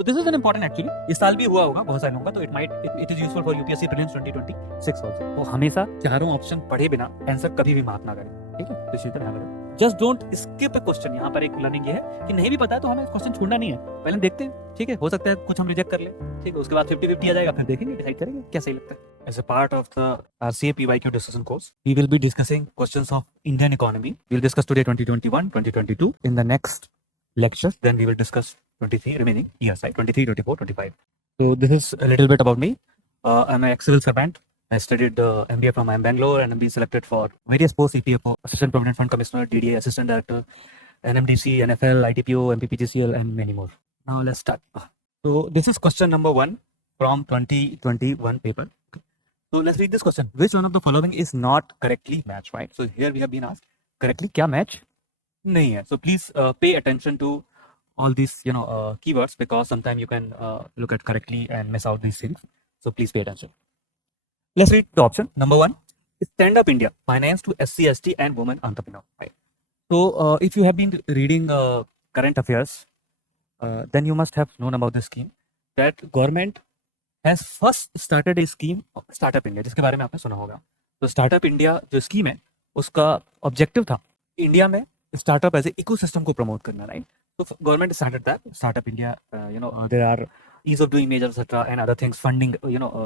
तो this is an important actually, इस साल भी हुआ होगा बहुत सारे लोगों का, तो it is useful for UPSC prelims 2026 also. तो हमेशा चारों ऑप्शन पढ़े बिना आंसर कभी भी मार्क ना करें, ठीक है? तो इसी तरह करें, just don't skip A question. यहाँ पर एक लर्निंग ये है कि नहीं भी पता है तो हमें क्वेश्चन छोड़ना नहीं है, पहले देखते हैं, ठीक है? हो सकता है कुछ हम रिजेक्ट कर ले, ठीक है? उसके बाद 50-50 आ जाएगा, फिर देखेंगे, डिसाइड करेंगे क्या सही लगता है। As a part of the RCA PYQ discussion course, we will be discussing questions of Indian economy. We'll discuss today 2021, 2022. In the next lectures, then we will discuss 23 remaining years, right? 23, 24, 25. So this is a little bit about me. I'm an ex-civil servant. I studied MBA from IIM Bangalore and I'm being selected for various posts: EPFO, Assistant Provident Fund Commissioner, DDA, Assistant Director, NMDC, NFL, ITPO, MPPGCL, and many more. Now let's start. So this is question number 1 from 2021 paper. So let's read this question. Which one of the following is not correctly matched, right? So here we have been asked correctly क्या match नहीं है. So please pay attention to all these keywords, because sometimes you can look at correctly and miss out these things. So please pay attention. Let's read the option. Number 1, Stand Up India, finance to SC, ST and women entrepreneur. Right. So if you have been reading current affairs, then you must have known about this scheme that government has first started a scheme startup India, जिसके बारे में आपने सुना होगा. तो startup India जो scheme है उसका ऑब्जेक्टिव था इंडिया में स्टार्टअप एज ए इकोसिस्टम को प्रमोट करना, राइट? तो government started that startup India, there are ease of doing measures etc and other things, funding,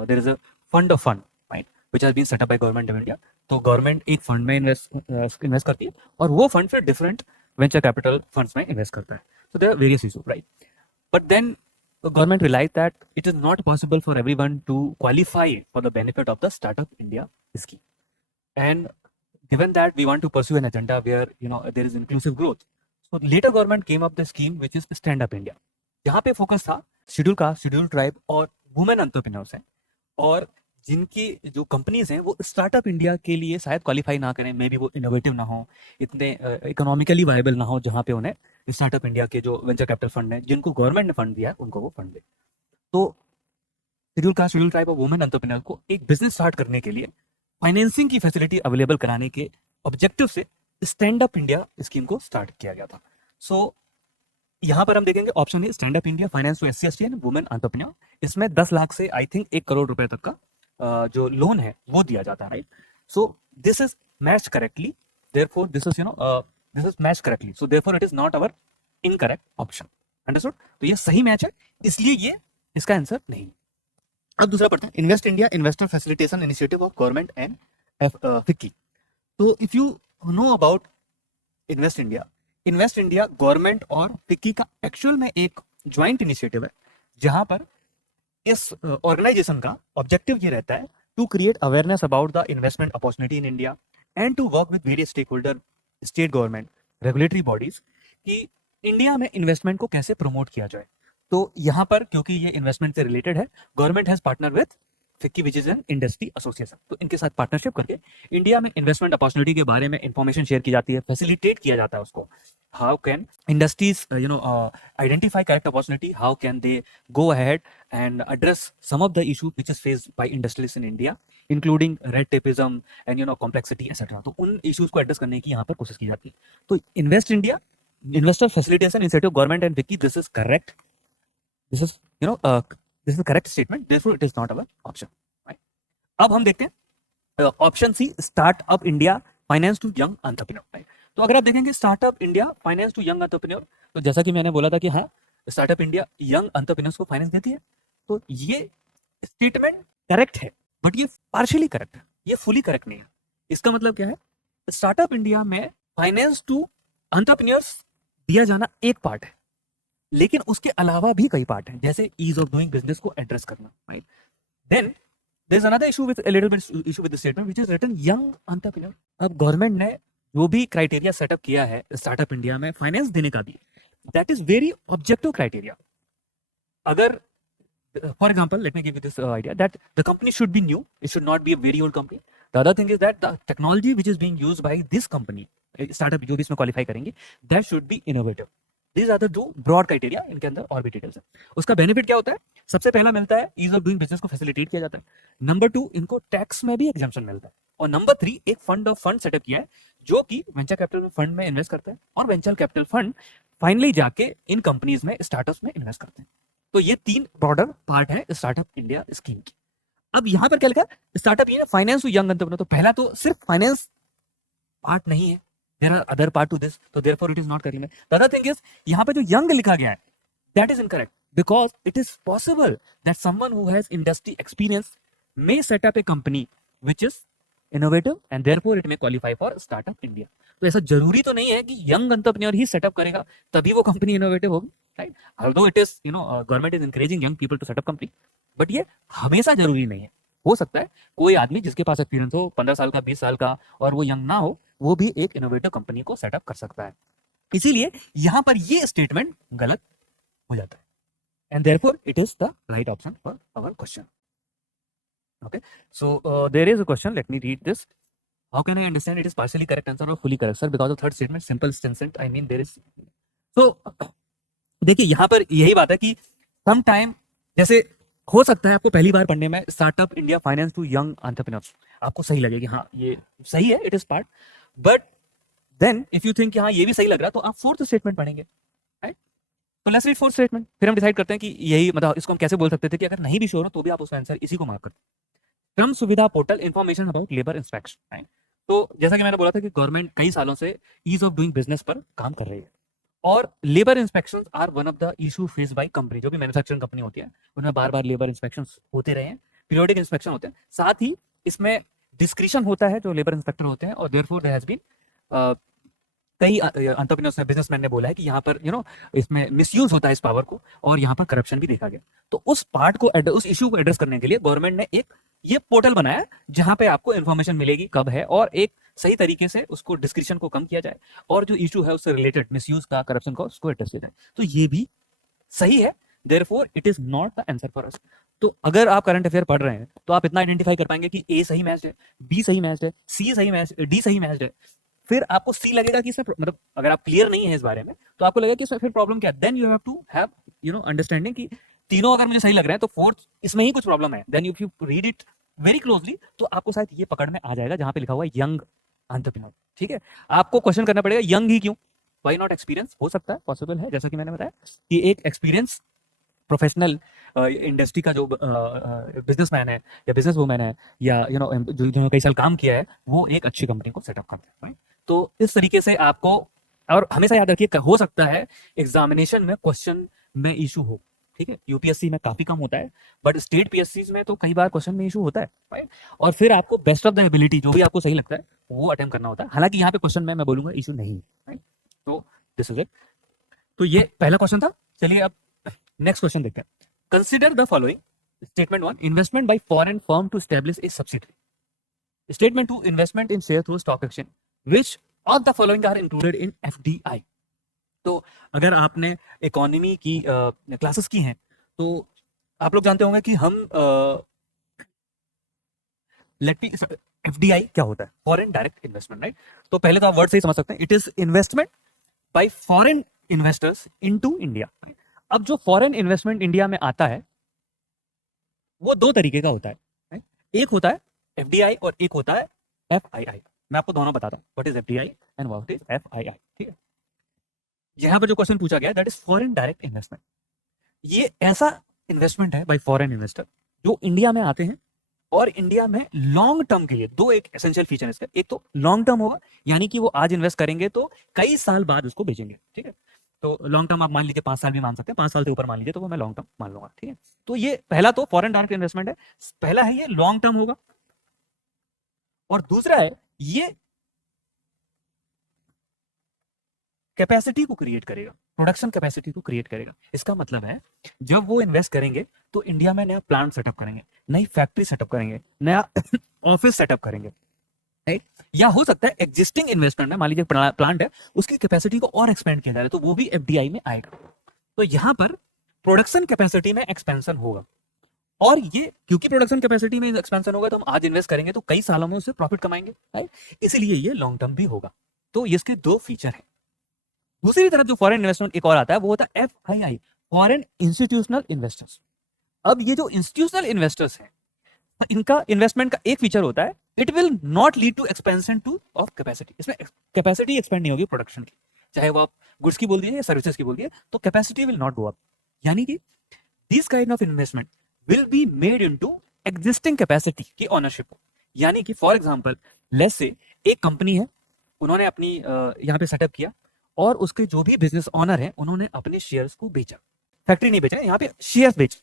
there is a fund of fund, right, which has been set up by government of India. तो government एक fund में invest करती है और वो fund फिर different venture capital funds में invest करता है. So there are various issues, right? But then the government realized that it is not possible for everyone to qualify for the benefit of the Startup India scheme. And given that we want to pursue an agenda where there is inclusive growth, so later government came up the scheme which is Stand Up India. यहाँ पे focus था schedule caste, schedule tribe और women entrepreneurs हैं, और जिनकी जो companies हैं वो स्टार्टअप इंडिया के लिए शायद क्वालिफाई ना करें, मे बी वो इनोवेटिव ना हो, इतने इकोनॉमिकली वायबल ना हो, जहाँ पे उन्हें स्टार्टअप इंडिया के जो वेंचर कैपिटल फंड है जिनको गवर्नमेंट ने फंड दिया है उनको वो फंड दे. तो शेड्यूल कास्ट, शेड्यूल ट्राइब और वुमेन एंटरप्रेन्योर को एक बिजनेस स्टार्ट करने के लिए फाइनेंसिंग की फैसिलिटी अवेलेबल कराने के ऑब्जेक्टिव से स्टैंड अप इंडिया स्कीम को स्टार्ट किया गया था. सो यहाँ पर हम देखेंगे ऑप्शन है stand up India finance to SC, ST and women entrepreneur. इसमें 10 लाख से आई थिंक 1 करोड़ रुपए तक का जो लोन है वो दिया जाता है, right? So this is matched correctly, therefore this is matched correctly, so therefore it is not our incorrect option. Understood? तो ये सही मैच है, इसलिए ये इसका आंसर नहीं. अब दूसरा पढ़ते हैं, invest India investor facilitation initiative of government and FICCI. तो if you know about invest India government और FICCI का एक्चुअल में एक ज्वाइंट इनिशिएटिव है, जहां पर इस ऑर्गेनाइजेशन का ऑब्जेक्टिव ये रहता है to create awareness about the investment opportunity in India and to work with various stake holder, state government, regulatory bodies, कि इंडिया में इन्वेस्टमेंट को कैसे प्रमोट किया जाए. तो यहाँ पर क्योंकि ये इन्वेस्टमेंट से रिलेटेड है, government has partner with FICCI which is an industry association. तो इनके साथ पार्टनरशिप करके इंडिया में इन्वेस्टमेंट अपॉर्चुनिटी के बारे में इंफॉर्मेशन शेयर की जाती है, फैसिलिटेट किया जाता है उसको. How can industries identify correct opportunity, how can they go ahead and address some of the issue which is faced by industries in India, including red tapism and complexity etcetera. तो उन issues को address करने की यहाँ पर कोशिश की जाती है. तो invest India investor facilitation initiative government and FICCI, this is correct. This is correct statement, therefore it is not our option, right? अब हम देखते हैं option C, startup India finance to young entrepreneur, right? तो अगर आप देखेंगे startup India finance to young entrepreneur, तो जैसा कि मैंने बोला था कि हाँ, स्टार्टअप इंडिया यंग एंटरप्रेन्योर्स को फाइनेंस देती है. तो ये स्टेटमेंट करेक्ट है, बट ये पार्शियली करेक्ट है, ये फुली करेक्ट नहीं है. इसका मतलब क्या है? स्टार्टअप इंडिया में फाइनेंस टू एंटरप्रेन्योर्स दिया जाना एक पार्ट है, लेकिन उसके अलावा भी कई पार्ट हैं, जैसे ईज ऑफ डूइंग बिजनेस को एड्रेस करना, right? Then there is another issue with a little bit issue with the statement which is written young entrepreneur. अब गवर्नमेंट ने जो भी क्राइटेरिया सेटअप किया है स्टार्टअप इंडिया में फाइनेंस देने का भी, that is very objective criteria. अगर for example let me give you this idea that the company should be new, it should not be a very old company. The other thing is that the technology which is being used by this company, startup जो भी इसमें qualify करेंगे, that should be innovative. These are the two broad criteria, इनके अंदर और भी details है. उसका बेनिफिट क्या होता है? सबसे पहला मिलता है ईज ऑफ डूइंग बिजनेस को फैसिलिटेट किया जाता है. नंबर 2, इनको टैक्स में भी एग्जम्पशन मिलता है. और नंबर 3, एक फंड ऑफ फंड सेटअप किया है जो कि वेंचर कैपिटल फंड में इन्वेस्ट करता है, और वेंचर कैपिटल फंड फाइनली जाके इन कंपनीज में, स्टार्टअप्स में इन्वेस्ट करते हैं. तो ये 3 ब्रॉडर पार्ट है स्टार्टअप इंडिया स्कीम की। अब यहां पर क्या लिखा है, स्टार्टअप ये फाइनेंस टू यंग एंटरप्रेन्योर, तो पहला तो सिर्फ फाइनेंस पार्ट नहीं है, there are other part to this, तो therefore it is not correct. The other thing is यहां पे जो यंग लिखा गया है that is incorrect, because it is possible that someone who has industry experience may set up a company which is innovative and therefore it may qualify for startup India। तो ऐसा जरूरी तो नहीं है कि यंग एंटरप्रेन्योर ही setup करेगा तभी वो कंपनी इनोवेटिव होगी, right? Although it is government is encouraging young people to setup company, but ये हमेशा जरूरी नहीं है। हो सकता है कोई आदमी जिसके पास एक्सपीरियंस हो 15 साल का 20 साल का और वो यंग ना हो, वो भी एक इनोवेटिव कंपनी को सेटअप कर सकता है। इसीलिए यहां पर ये स्टेटमेंट गलत हो जाता है and therefore it is the right option for our question. Okay, so there is a question. Let me read this. How can I understand it is partially correct answer or fully correct, sir? Because of third statement, simple sentence. I mean, there is. So देखिए यहाँ पर यही बात है कि some time जैसे हो सकता है आपको पहली बार पढ़ने में startup India finance to young entrepreneurs आपको सही लगे कि हाँ ये सही है, it is part, but then if you think हाँ ये भी सही लग रहा है तो आप फोर्थ स्टेटमेंट पढ़ेंगे, राइट? तो लेट्स रीड फोर्थ स्टेटमेंट, फिर हम डिसाइड करते हैं कि यही मतलब इसको हम कैसे बोल सकते थे कि अगर नहीं भी श्योर हो तो भी आप उसका आंसर इसी को मार्क करते हैं। श्रम सुविधा portal information about labour inspection, right? तो जैसा कि मैंने बोला था कि गवर्नमेंट कई सालों से ईज ऑफ डूइंग बिजनेस पर काम कर रही है और labour inspections are one of the issue face by company. जो भी मैन्युफैक्चरिंग कंपनी होती है उनमें बार बार लेबर इंस्पेक्शंस होते रहे हैं, पीरियोडिक इंस्पेक्शन होते हैं, साथ ही इसमें डिस्क्रिशन होता है जो लेबर इंस्पेक्टर होते हैं और देयरफॉर देयर हैज बीन कई एंटरप्रेन्योर्स बिजनेसमैन ने बोला है कि यहाँ पर इसमें मिसयूज होता है इस पावर को और यहाँ पर करप्शन भी देखा गया। तो उस पार्ट को उस इशू को एड्रेस करने के लिए गवर्नमेंट ने एक ये पोर्टल बनाया जहां पे आपको इन्फॉर्मेशन मिलेगी कब है और एक सही तरीके से उसको डिस्क्रिप्शन को कम किया जाए और जो इशू है उससे रिलेटेड मिसयूज का करप्शन का उसको एड्रेस किया जाए। तो ये भी सही है, therefore it is not the answer for us. तो अगर आप करंट अफेयर पढ़ रहे हैं तो आप इतना आइडेंटिफाई कर पाएंगे कि ए सही मैच है, बी सही मैच है, सी सही मैच, डी सही मैच है, फिर आपको सी लगेगा कि इसमें मतलब अगर आप क्लियर नहीं है इस बारे में तो आपको लगेगा कि इसमें फिर प्रॉब्लम क्या है। Then you have to have understanding कि तीनों अगर मुझे सही लग रहे हैं तो फोर्थ इसमें ही कुछ प्रॉब्लम है। Then if you read it very closely तो आपको शायद ये पकड़ में आ जाएगा जहां पे लिखा हुआ है यंग एंटरप्रेन्योर, ठीक है? आपको क्वेश्चन करना पड़ेगा यंग ही क्यों, व्हाई नॉट एक्सपीरियंस? हो सकता है, पॉसिबल है, जैसा कि मैंने बताया कि एक एक्सपीरियंस प्रोफेशनल इंडस्ट्री का जो बिजनेसमैन है या बिजनेस वुमैन है या जो कई साल काम किया है वो एक अच्छी कंपनी को सेटअप करते हैं। तो इस तरीके से आपको, और हमेशा याद रखिए हो सकता है एग्जामिनेशन में क्वेश्चन में इशू हो, ठीक है? यूपीएससी में काफी कम होता है बट स्टेट पीएससी में तो कई बार क्वेश्चन में इशू होता है, राइट? और फिर आपको बेस्ट ऑफ द एबिलिटी जो भी आपको सही लगता है वो अटेम्प्ट करना होता है। हालांकि यहाँ पे क्वेश्चन में मैं बोलूंगा इशू नहीं, राइट? तो दिस इज इट। तो ये पहला क्वेश्चन था। चलिए अब नेक्स्ट क्वेश्चन देखते हैं। Consider the following statement 1, investment by foreign firm to establish a subsidiary. Statement 2, investment in share through stock exchange, which of the following are included in FDI. तो अगर आपने इकोनॉमी की classes की हैं तो आप लोग जानते होंगे कि हम एफडीआई क्या होता है, फॉरेन डायरेक्ट इन्वेस्टमेंट, राइट? तो पहले तो आप वर्ड से ही समझ सकते हैं, it is investment by foreign investors into India. अब जो फॉरेन इन्वेस्टमेंट इंडिया में आता है वो दो तरीके का होता है, right? एक होता है एफडीआई और एक होता है एफआईआई। मैं आपको दोनों बताता हूं, what is FDI and what is FII, ठीक है? यहां पर जो क्वेश्चन पूछा गया that is foreign direct investment. ये ऐसा इन्वेस्टमेंट है बाय फॉरेन इन्वेस्टर जो इंडिया में आते हैं और इंडिया में लॉन्ग टर्म के लिए। दो एक एसेंशियल फीचर है इसका, एक तो लॉन्ग टर्म होगा यानी कि वो आज इन्वेस्ट करेंगे तो कई साल बाद उसको बेचेंगे, ठीक है? तो लॉन्ग टर्म आप मान लीजिए 5 साल भी मान सकते हैं, 5 साल से ऊपर मान लीजिए तो वो मैं लॉन्ग टर्म मान लूंगा, ठीक है? तो ये पहला तो फॉरेन डायरेक्ट इन्वेस्टमेंट है, पहला है ये लॉन्ग टर्म होगा और दूसरा है ये कैपेसिटी को क्रिएट करेगा, प्रोडक्शन कैपेसिटी को क्रिएट करेगा। इसका मतलब है जब वो इन्वेस्ट करेंगे तो इंडिया में नया प्लांट सेटअप करेंगे, नई फैक्ट्री सेटअप करेंगे, नया ऑफिस सेटअप करेंगे, राइट? या हो सकता है एग्जिस्टिंग इन्वेस्टमेंट में मान लीजिए प्लांट है उसकी कैपेसिटी को और एक्सपेंड किया जा रहा है तो वो भी एफडीआई में आएगा। तो यहां पर प्रोडक्शन कैपेसिटी में एक्सपेंशन होगा और ये क्योंकि प्रोडक्शन कैपेसिटी में एक्सपेंशन होगा तो हम आज इन्वेस्ट करेंगे तो कई सालों में उससे प्रॉफिट कमाएंगे, राइट? इसीलिए ये लॉन्ग टर्म भी होगा। तो इसके दो फीचर हैं। दूसरी तरफ जो फॉरेन इन्वेस्टमेंट एक और आता है वो होता है एफआईआई, फॉरेन इंस्टीट्यूशनल इन्वेस्टर्स। अब ये जो इंस्टीट्यूशनल इन्वेस्टर्स हैं इनका इन्वेस्टमेंट का एक फीचर होता है, it will not lead to expansion to of capacity. इसमें कैपेसिटी एक्सपेंड नहीं होगी प्रोडक्शन की, चाहे वो आप गुड्स की बोल दीजिए या सर्विसेज की बोल दीजिए, तो capacity will not go up. यानी कि this kind of investment will be made into existing capacity की ओनरशिप को। यानी कि फॉर एग्जांपल लेट्स से एक कंपनी है, उन्होंने अपनी यहाँ पे सेटअप किया और उसके जो भी बिजनेस ऑनर हैं उन्होंने अपने शेयर्स को बेचा, फैक्ट्री नहीं बेचा, यहाँ पे शेयर्स बेचे,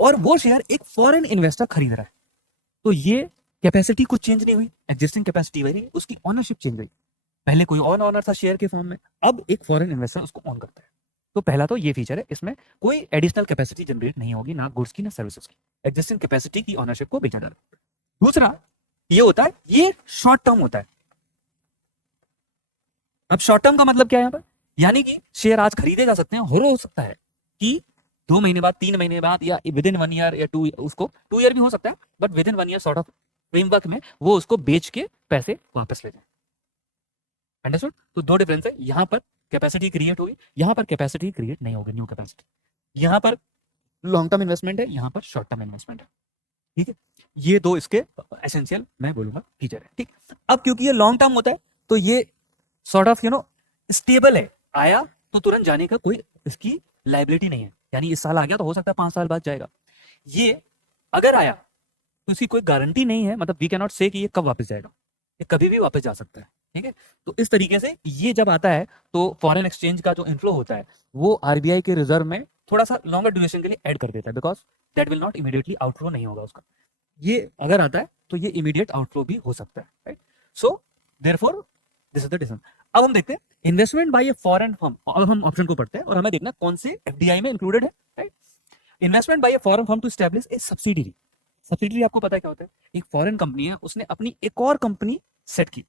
और वो शेयर एक फॉरेन इन्वेस्टर खरीद रहा है। तो ये कैपेसिटी कुछ चेंज नहीं हुई, एग्जिस्टिंग कैपेसिटी वही, उसकी ऑनरशिप चेंज हुई। पहले कोई और ऑनर था शेयर के फॉर्म में, अब एक फॉरेन इन्वेस्टर उसको ऑन करता है। तो पहला तो ये फीचर है, इसमें कोई एडिशनल कैपेसिटी जनरेट नहीं होगी, ना गुड्स की ना सर्विसेज की, एग्जिस्टिंग कैपेसिटी की ऑनरशिप को बेचा जा रहा है। दूसरा ये होता है, ये शॉर्ट टर्म होता है। अब शॉर्ट टर्म का मतलब क्या है यहाँ पर, यानी कि शेयर आज खरीदे जा सकते हैं, हो सकता है कि 2 महीने बाद, 3 महीने बाद, या विद इन 1 ईयर या 2 ईयर भी हो सकता है, but with in 1 year sort of framework में वो उसको बेच के पैसे वापस ले जाए। अंडरस्टूड? तो 2 डिफरेंस है, यहाँ पर कैपेसिटी क्रिएट होगी, यहाँ पर कैपेसिटी क्रिएट नहीं होगी, न्यू कैपेसिटी। यहाँ पर लॉन्ग टर्म इन्वेस्टमेंट है, यहाँ पर शॉर्ट टर्म इन्वेस्टमेंट है। ठीक है, ये 2 इसके एसेंशियल मैं बोलूंगा फीचर है। ठीक, अब क्योंकि ये लॉन्ग टर्म होता है तो ये सॉर्ट ऑफ स्टेबल है, आया तो तुरंत जाने का कोई इसकी लाइबिलिटी नहीं है, यानी इस साल आ गया तो हो सकता है 5 साल बाद जाएगा। ये अगर आया तो इसकी कोई गारंटी नहीं है, मतलब वी कैन नॉट से कि ये कब वापस जाएगा, ये कभी भी वापस जा सकता है। ठीक है, तो इस तरीके से ये जब आता है तो फॉरेन एक्सचेंज का जो इनफ्लो होता है वो आरबीआई के रिजर्व में थोड़ा सा लॉन्गर ड्यूरेशन के लिए ऐड कर देता है, because that will not immediately outflow नहीं होगा उसका। ये अगर आता है तो ये इमीडिएट आउटफ्लो भी हो सकता है, right? So therefore this is the decision. अब हम देखते हैं investment by a foreign firm. अब हम ऑप्शन को पढ़ते हैं और हमें देखना कौन से एफडीआई में इंक्लूडेड है, right? Investment by a foreign firm to establish a subsidiary. Subsidiary आपको पता है क्या होता है? एक फॉरेन कंपनी है, उसने अपनी एक और कंपनी सेट की,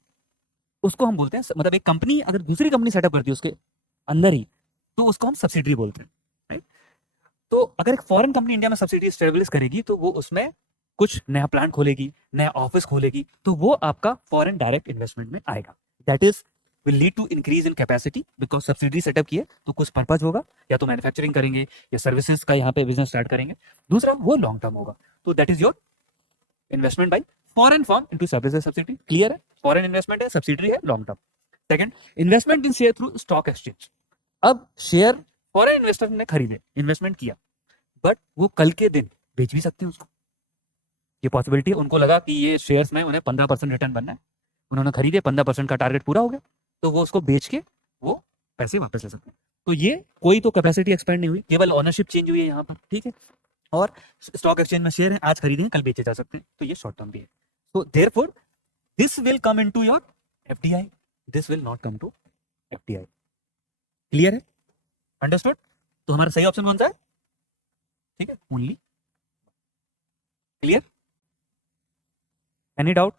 उसको हम बोलते हैं, मतलब एक कंपनी अगर दूसरी कंपनी सेटअप करती है उसके अंदर ही, तो उसको हम सब्सिडियरी बोलते हैं, राइट? तो अगर एक फॉरेन कंपनी इंडिया में सब्सिडियरी एस्टैब्लिश करेगी तो वो उसमें कुछ नया प्लांट खोलेगी, नया ऑफिस खोलेगी, तो वो आपका फॉरेन डायरेक्ट इन्वेस्टमेंट में आएगा। That is will lead to increase in capacity, because subsidiary setup किए तो कुछ पर्पज होगा, या तो मैन्युफैक्चरिंग करेंगे या सर्विसेज का यहाँ पे बिजनेस स्टार्ट करेंगे। दूसरा वो लॉन्ग टर्म होगा, तो that is your investment by foreign firm into establish subsidiary. Clear है? फॉरेन इन्वेस्टमेंट है, सब्सिडियरी है, long term. Second, investment in share through stock exchange. अब शेयर फॉरेन इन्वेस्टर ने खरीदे, इन्वेस्टमेंट किया, बट वो कल के दिन बेच भी सकते हैं उसको, ये पॉसिबिलिटी है। उनको लगा कि ये शेयर्स में उन्हें 15% रिटर्न बनना है, उन्होंने खरीदे, 15% का टारगेट पूरा हो गया, तो वो उसको बेच के वो पैसे वापस ले सकते हैं। तो ये कोई तो कैपेसिटी एक्सपेंड नहीं हुई, केवल ओनरशिप चेंज हुई है यहाँ पर। ठीक है, और स्टॉक एक्सचेंज में शेयर है, आज खरीदे हैं कल बेचे जा सकते हैं, तो ये शॉर्ट टर्म भी है। तो therefore this will come into your FDI, this will not come to FDI. Clear है? अंडरस्टूड? तो हमारा सही ऑप्शन कौन सा है? ठीक है, only. Clear? Any doubt?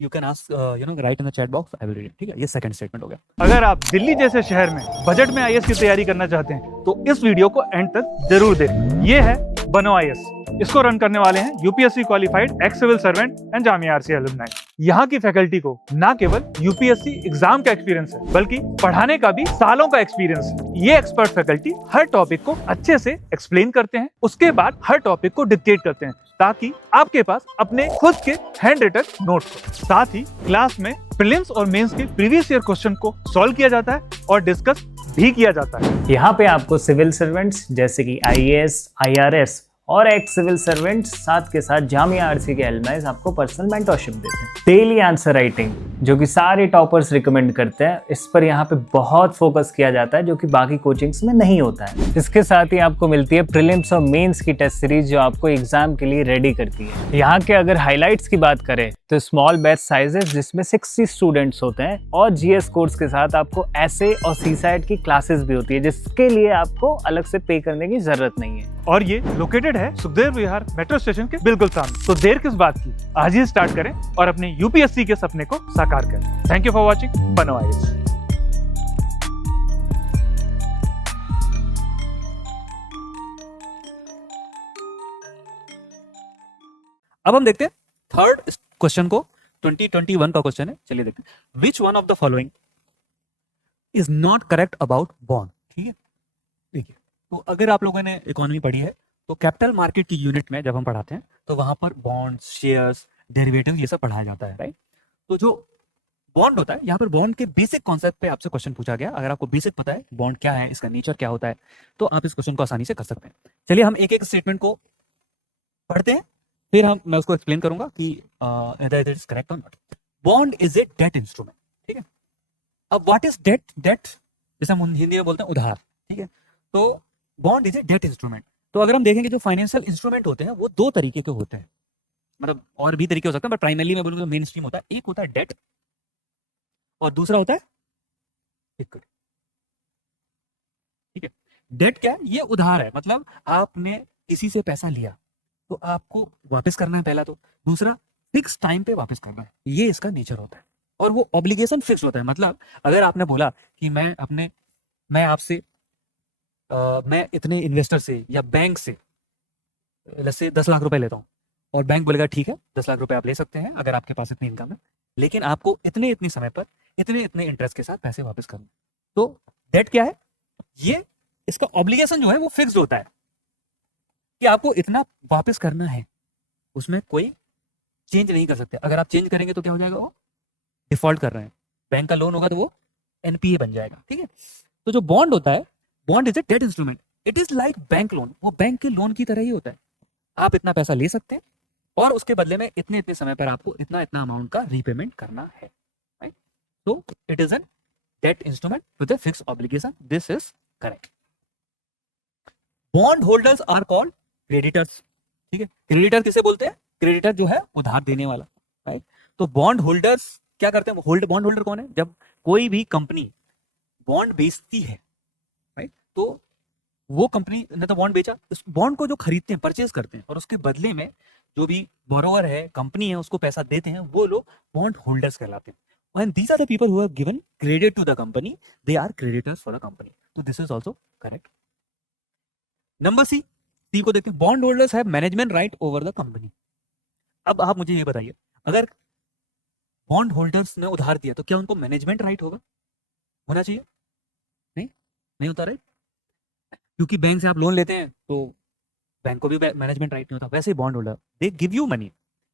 You can ask right in the chat box, I will read. ठीक है, ये सेकंड स्टेटमेंट हो गया। अगर आप दिल्ली जैसे शहर में बजट में आईएएस की तैयारी करना चाहते हैं तो इस वीडियो को एंड तक जरूर देखें। ये है बनो आईएएस। इसको रन करने वाले हैं UPSC qualified ex civil servant and Jamia RC alumni. यहाँ की फैकल्टी को ना केवल यूपीएससी एग्जाम का एक्सपीरियंस है, बल्कि पढ़ाने का भी सालों का एक्सपीरियंस है। ये एक्सपर्ट फैकल्टी हर टॉपिक को अच्छे से एक्सप्लेन करते हैं, उसके बाद हर टॉपिक को डिक्टेट करते हैं, ताकि आपके पास अपने खुद के हैंड रिटन नोट्स हो। साथ ही क्लास में प्रीलिम्स और मेंस के प्रीवियस ईयर क्वेश्चन को सॉल्व किया जाता है और डिस्कस भी किया जाता है। यहाँ पे आपको सिविल सर्वेंट्स जैसे कि आईएएस, आईआरएस और एक्स सिविल सर्वेंट्स साथ के साथ जामिया आरसी के एलुमनाइज आपको पर्सनल मेंटरशिप देते हैं। डेली आंसर राइटिंग जो कि सारे टॉपर्स रिकमेंड करते हैं, इस पर यहाँ पे बहुत फोकस किया जाता है, जो कि बाकी कोचिंग्स में नहीं होता है। इसके साथ ही आपको मिलती है प्रीलिम्स और मेंस की टेस्ट सीरीज जो आपको एग्जाम के लिए रेडी करती है। यहाँ के अगर हाईलाइट्स की बात करें तो स्मॉल बैच साइजेस जिसमें 60 स्टूडेंट्स होते हैं, और जीएस कोर्स के साथ आपको एसए और सीसैट की क्लासेस भी होती है, जिसके लिए आपको अलग से पे करने की जरूरत नहीं है। और ये लोकेटेड है सुखदेव विहार मेट्रो स्टेशन के बिल्कुल सामने। तो देर किस बात की, आज ही स्टार्ट करें और अपने यूपीएससी के सपने को साकार करें। थैंक यू फॉर वॉचिंग बनो आईएएस। अब हम देखते हैं थर्ड क्वेश्चन को, 2021 का क्वेश्चन है। चलिए देखते हैं, which one of the following is not correct about bond. ठीक है, देखिए, तो अगर आप लोगों ने इकोनॉमी पढ़ी है तो कैपिटल मार्केट की यूनिट में जब हम पढ़ाते हैं तो वहां पर बॉन्ड्स, शेयर्स, डेरिवेटिव ये सब पढ़ाया जाता है, राइट? तो जो बॉन्ड होता है, यहाँ पर बॉन्ड के बेसिक कॉन्सेप्ट पे आपसे क्वेश्चन पूछा गया। अगर आपको बेसिक पता है बॉन्ड क्या है, इसका नेचर क्या होता है, तो आप इस क्वेश्चन को आसानी से कर सकते हैं। चलिए हम एक एक स्टेटमेंट को पढ़ते हैं, फिर मैं उसको एक्सप्लेन करूंगा कि whether it is correct or not. Bond is a debt instrument, ठीक है। अब व्हाट इज डेट? डेट जैसे हम हिंदी में बोलते हैं उधार, ठीक है। तो bond is a debt instrument. तो अगर हम देखेंगे जो फाइनेंशियल इंस्ट्रूमेंट होते हैं वो दो तरीके के होते हैं, मतलब और भी तरीके हो सकते हैं, बट प्राइमरली मैं बोलूंगा मेन स्ट्रीम होता है। एक होता है डेट और दूसरा होता है इक्विटी, ठीक है। डेट क्या है? ये उधार है, मतलब आपने किसी से पैसा लिया तो आपको वापस करना है पहला, तो दूसरा फिक्स टाइम पे वापस करना है, ये इसका नेचर होता है। और वो ऑब्लिगेशन फिक्स होता है, मतलब अगर आपने बोला कि मैं आपसे मैं इतने इन्वेस्टर से या बैंक से जैसे 10 लाख रुपए लेता हूँ, और बैंक बोलेगा ठीक है 10 लाख रुपए आप ले सकते हैं अगर आपके पास इतनी इनकम है, लेकिन आपको इतने इतने समय पर इतने इतने इंटरेस्ट के साथ पैसे वापस करना। तो डेट क्या है? ये इसका ऑब्लिगेशन जो है वो फिक्स्ड होता है कि आपको इतना वापस करना है, उसमें कोई चेंज नहीं कर सकते। अगर आप चेंज करेंगे तो क्या हो जाएगा? वो डिफॉल्ट कर रहे हैं, बैंक का लोन होगा तो वो एनपीए बन जाएगा, ठीक है। तो जो बॉन्ड होता है, bond is a debt instrument, it is like bank loan, वो बैंक के लोन की तरह ही होता है। आप इतना पैसा ले सकते हैं और उसके बदले में इतने इतने समय पर आपको इतना इतना अमाउंट का रीपेमेंट करना है, राइट। तो it is an debt instrument with a fixed obligation, this is correct. Bond holders are called creditors, ठीक है। क्रेडिटर किसे बोलते हैं? क्रेडिटर जो है उधार देने वाला, राइट। तो बॉन्ड होल्डर्स क्या करते हैं? बॉन्ड होल्डर कौन है? जब कोई भी कंपनी बॉन्ड बेचती है, राइट, तो वो कंपनी ने तो बॉन्ड बेचा, इस बॉन्ड को जो खरीदते हैं, परचेज करते हैं, और उसके बदले में जो भी बोरोवर है, कंपनी है, उसको पैसा देते हैं, वो लोग बॉन्ड होल्डर्स कहलाते हैं। And these are the people who have given credit to the company. They are creditors for the company. So this is also correct. Number C को देखते हैं। Bond holders have management right over the company. अब आप मुझे ये बताइए, अगर bond holders ने उधार दिया तो क्या उनको मैनेजमेंट राइट होना चाहिए? नहीं होता, राइट। क्योंकि बैंक से आप लोन लेते हैं तो बैंक को भी मैनेजमेंट राइट नहीं होता। वैसे ही bond holder, they give you money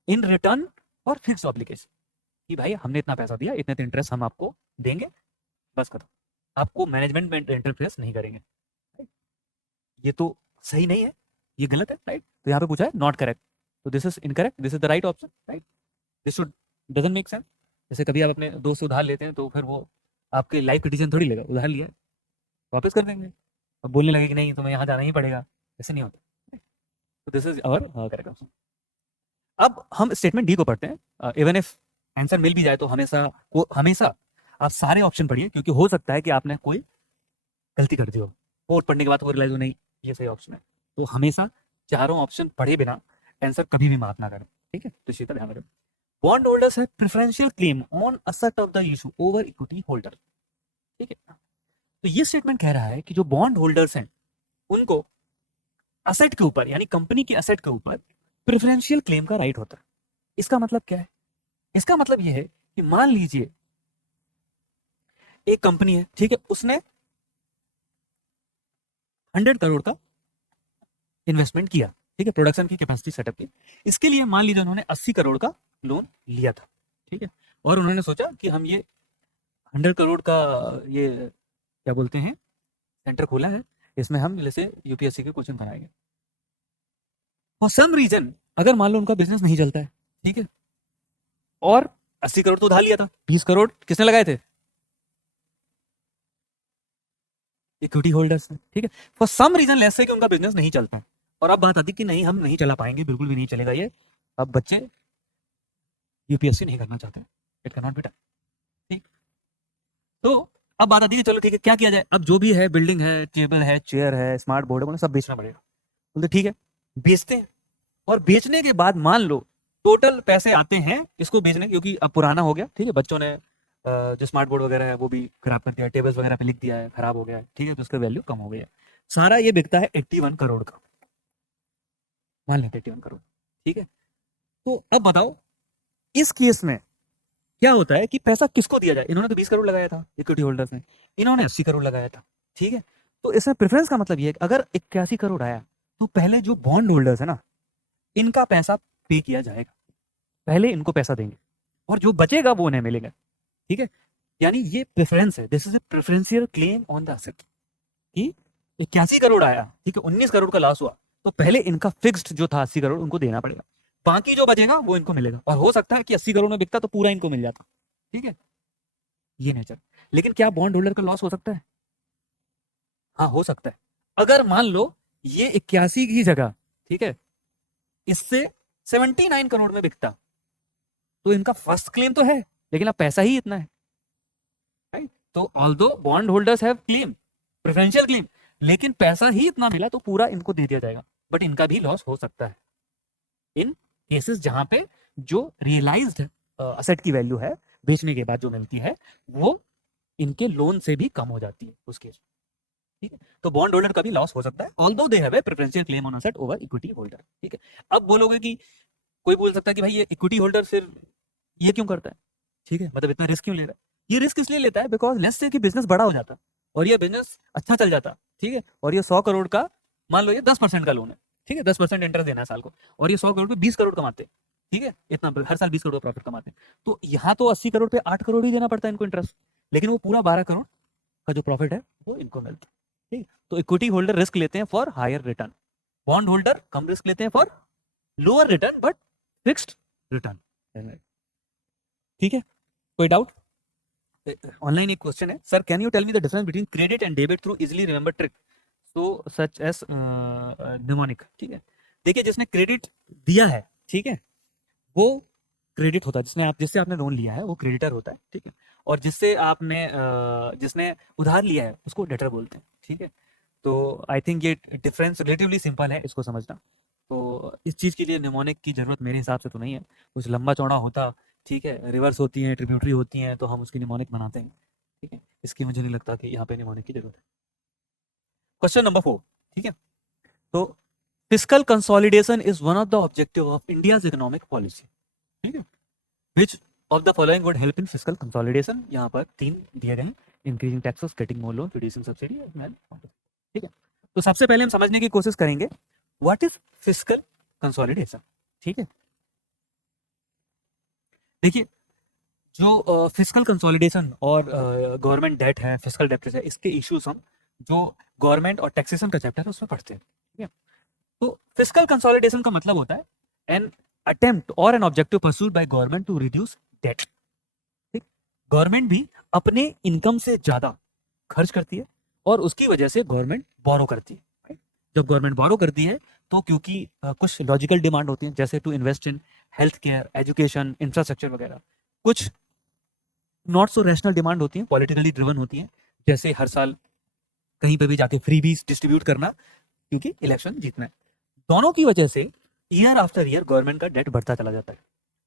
in return for fixed obligation, कि भाई हमने इतना पैसा दिया, इतने इंटरेस्ट हम आपको देंगे, बस करो, आपको मैनेजमेंट में इंटरफेस नहीं करेंगे। ये तो सही नहीं है, ये गलत है, राइट। तो यहाँ पे पूछा है नॉट करेक्ट, तो this is incorrect, this is the right option, right. This should doesn't make sense. जैसे कभी आप अपने दोस्त से उधार लेते हैं तो फिर वो आपके लाइफ का डिसीजन थोड़ी लेगा, उधार लिया वापस कर देंगे, अब बोलने लगे कि नहीं तुम्हें यहाँ जाना ही पड़ेगा, ऐसे नहीं होता। तो this is our correct option. अब हम स्टेटमेंट डी को पढ़ते हैं। इवन इफ आंसर मिल भी जाए तो हमेशा आप सारे ऑप्शन पढ़िए, क्योंकि हो सकता है कि आपने कोई गलती कर दी हो, कोर्ट पढ़ने के बाद रियलाइज हो नहीं ये सही ऑप्शन है। तो हमेशा चारों ऑप्शन पढ़े बिना आंसर कभी भी माफ ना करें, ठीक है। तो इसी तरह ध्यान रखें। Bond holders have preferential claim on asset of the issue over equity holder, ठीक है। तो ये स्टेटमेंट कह रहा है कि जो बॉन्ड होल्डर्स हैं उनको असेट के ऊपर, यानी कंपनी के असेट के ऊपर प्रेफरेंशियल क्लेम का राइट होता है। इसका मतलब क्या है? इसका मतलब यह है कि मान लीजिए एक कंपनी है, ठीक है, उसने 100 करोड़ का इन्वेस्टमेंट किया, ठीक है, प्रोडक्शन की कैपेसिटी सेटअप की। इसके लिए मान लीजिए उन्होंने 80 करोड़ का लोन लिया था, ठीक है, और उन्होंने सोचा कि हम ये 100 करोड़ का ये क्या बोलते हैं सेंटर खोला है, इसमें हम जैसे यूपीएससी के कोचिंग कराएंगे। फॉर सम रीजन अगर मान लो उनका बिजनेस नहीं चलता है, ठीक है, और 80 करोड़ तो उधार लिया था, 20 करोड़ किसने लगाए थे? इक्विटी होल्डर्स ने, ठीक है। For some reason let's say कि उनका बिजनेस नहीं चलता है, और अब बात आती कि नहीं हम नहीं चला पाएंगे, बिल्कुल भी नहीं चलेगा ये, अब बच्चे यूपीएससी नहीं करना चाहते, it can not be done, ठीक। तो अब बात आती है चलो ठीक है क्या किया जाए, अब जो भी है बिल्डिंग है, टेबल है, चेयर है, स्मार्ट बोर्ड है, सब बेचना पड़ेगा। बोलते ठीक है बेचते हैं, और बेचने के बाद मान लो टोटल पैसे आते हैं इसको बेचने, क्योंकि अब पुराना हो गया, ठीक है, बच्चों ने जो स्मार्ट बोर्ड वगैरह है वो भी खराब कर दिया है, टेबल्स वगैरह पे लिख दिया है, खराब हो गया है, ठीक है, तो उसका वैल्यू कम हो गई है। सारा ये बिकता है 81 करोड़ का, मान लेते 81 करोड़, ठीक है। तो अब बताओ इस केस में क्या होता है कि पैसा किसको दिया जाए? इन्होंने तो 20 करोड़ लगाया था इक्विटी होल्डर्स ने, इन्होंने 80 करोड़ लगाया था, ठीक है। तो इसमें प्रेफरेंस का मतलब ये है कि अगर 81 करोड़ आया तो पहले जो बॉन्ड होल्डर्स है ना, इनका पैसा पे किया जाएगा, पहले इनको पैसा देंगे, और जो बचेगा वो उन्हें मिलेगा, ठीक है, यानी ये प्रेफरेंस है, this is a preferential claim on the asset कि 81 करोड़ आया, ठीक है, 19 करोड़ का लॉस हुआ, तो पहले इनका फिक्स्ड जो था 80 करोड़ उनको देना पड़ेगा, बाकी जो बचेगा वो इनको मिलेगा, और हो सकता है कि 80 करोड़ में बिकता तो पूरा इनको मिल जाता, ठीक है, ये नेचर। लेकिन क्या बॉन्ड होल्डर का लॉस हो सकता है? हाँ हो सकता है। अगर मान लो ये 81 की जगह, ठीक है, इससे 79 करोड़ में बिकता, तो इनका फर्स्ट क्लेम तो है, लेकिन अब पैसा ही इतना है, राइट? तो although bond holders have claim, preferential claim, लेकिन पैसा ही इतना मिला तो पूरा इनको दे दिया जाएगा, बट इनका भी लॉस हो सकता है इन केसेस जहां पे जो रियलाइज्ड असेट की वैल्यू है बेचने के बाद जो मिलती है वो इनके लोन से भी कम हो जाती है उस केस, ठीक है। तो बॉन्ड होल्डर का भी लॉस हो सकता है, although they have a preferential claim on asset over equity holder, ठीक है। अब बोलोगे कि कोई बोल सकता है कि भाई ये इक्विटी होल्डर फिर ये क्यों करता है, ठीक है, मतलब इतना रिस्क क्यों ले रहा है? ये रिस्क इसलिए लेता है बिकॉज लेट्स से कि बिजनेस बड़ा हो जाता और ये बिजनेस अच्छा चल जाता, ठीक है, और ये 100 करोड़ का, मान लो ये 10% का लोन है, ठीक है, 10% इंटरेस्ट देना है साल को, और ये 100 करोड़ पे 20 करोड़ कमाते हैं, ठीक है, इतना हर साल 20 करोड़ प्रॉफिट कमाते हैं, तो यहाँ तो 80 करोड़ पे 8 करोड़ ही देना पड़ता है इनको इंटरेस्ट, लेकिन वो पूरा 12 करोड़ का जो प्रॉफिट है वो इनको मिलता है, ठीक। तो इक्विटी होल्डर रिस्क लेते हैं for higher return, bond holder कम रिस्क लेते हैं for lower return but fixed return, ठीक है। कोई डाउट? ऑनलाइन एक क्वेश्चन है, sir can you tell me the difference between credit and debit through easily remember trick so such as mnemonic, ठीक है। देखिए जिसने क्रेडिट दिया है, ठीक है, वो क्रेडिट होता है, जिससे आपने लोन लिया है वो क्रेडिटर होता है, ठीक है, और जिसने उधार लिया है उसको डेटर बोलते हैं, ठीक है। तो आई थिंक ये डिफरेंस रिलेटिवली सिंपल है इसको समझना, तो इस चीज़ के लिए निमोनिक की जरूरत मेरे हिसाब से तो नहीं है, कुछ लंबा चौड़ा होता, ठीक है, रिवर्स होती हैं, ट्रिब्यूटरी होती हैं, तो हम उसकी निमोनिक बनाते हैं, ठीक है, इसकी मुझे नहीं लगता कि यहाँ पे निमोनिक की जरूरत है। क्वेश्चन नंबर 4, ठीक है, तो fiscal consolidation is one of the objective of India's economic policy, ठीक है, विच of the following would help in fiscal consolidation, यहाँ पर 3 दिए गए हैं, increasing taxes, getting more loan, reducing subsidy, ठीक है। तो सबसे पहले हम समझने की कोशिश करेंगे व्हाट इज फिस्कल कंसोलिडेशन, ठीक है। देखिए जो फिस्कल कंसोलिडेशन और गवर्नमेंट डेट है, फिस्कल डेप्ट है, इसके इश्यूज हम जो गवर्नमेंट और टैक्सेशन का चैप्टर है उसमें पढ़ते हैं, ठीक है। तो फिस्कल कंसोलिडेशन का मतलब होता है एन अटेम्प्ट और an objective pursued by government to reduce debt, ठीक। गवर्नमेंट भी अपने इनकम से ज्यादा खर्च करती है और उसकी वजह से गवर्नमेंट बोरो करती है, right? जब गवर्नमेंट बोरो करती है तो क्योंकि कुछ लॉजिकल डिमांड होती है, जैसे to invest in health care, education, infrastructure वगैरह, कुछ नॉट सो रैशनल डिमांड होती है, पॉलिटिकली ड्रिवन होती है, जैसे हर साल कहीं पे भी जाके फ्रीबीज डिस्ट्रीब्यूट करना क्योंकि इलेक्शन जीतना है। दोनों की वजह से ईयर आफ्टर ईयर गवर्नमेंट का डेट बढ़ता चला जाता है,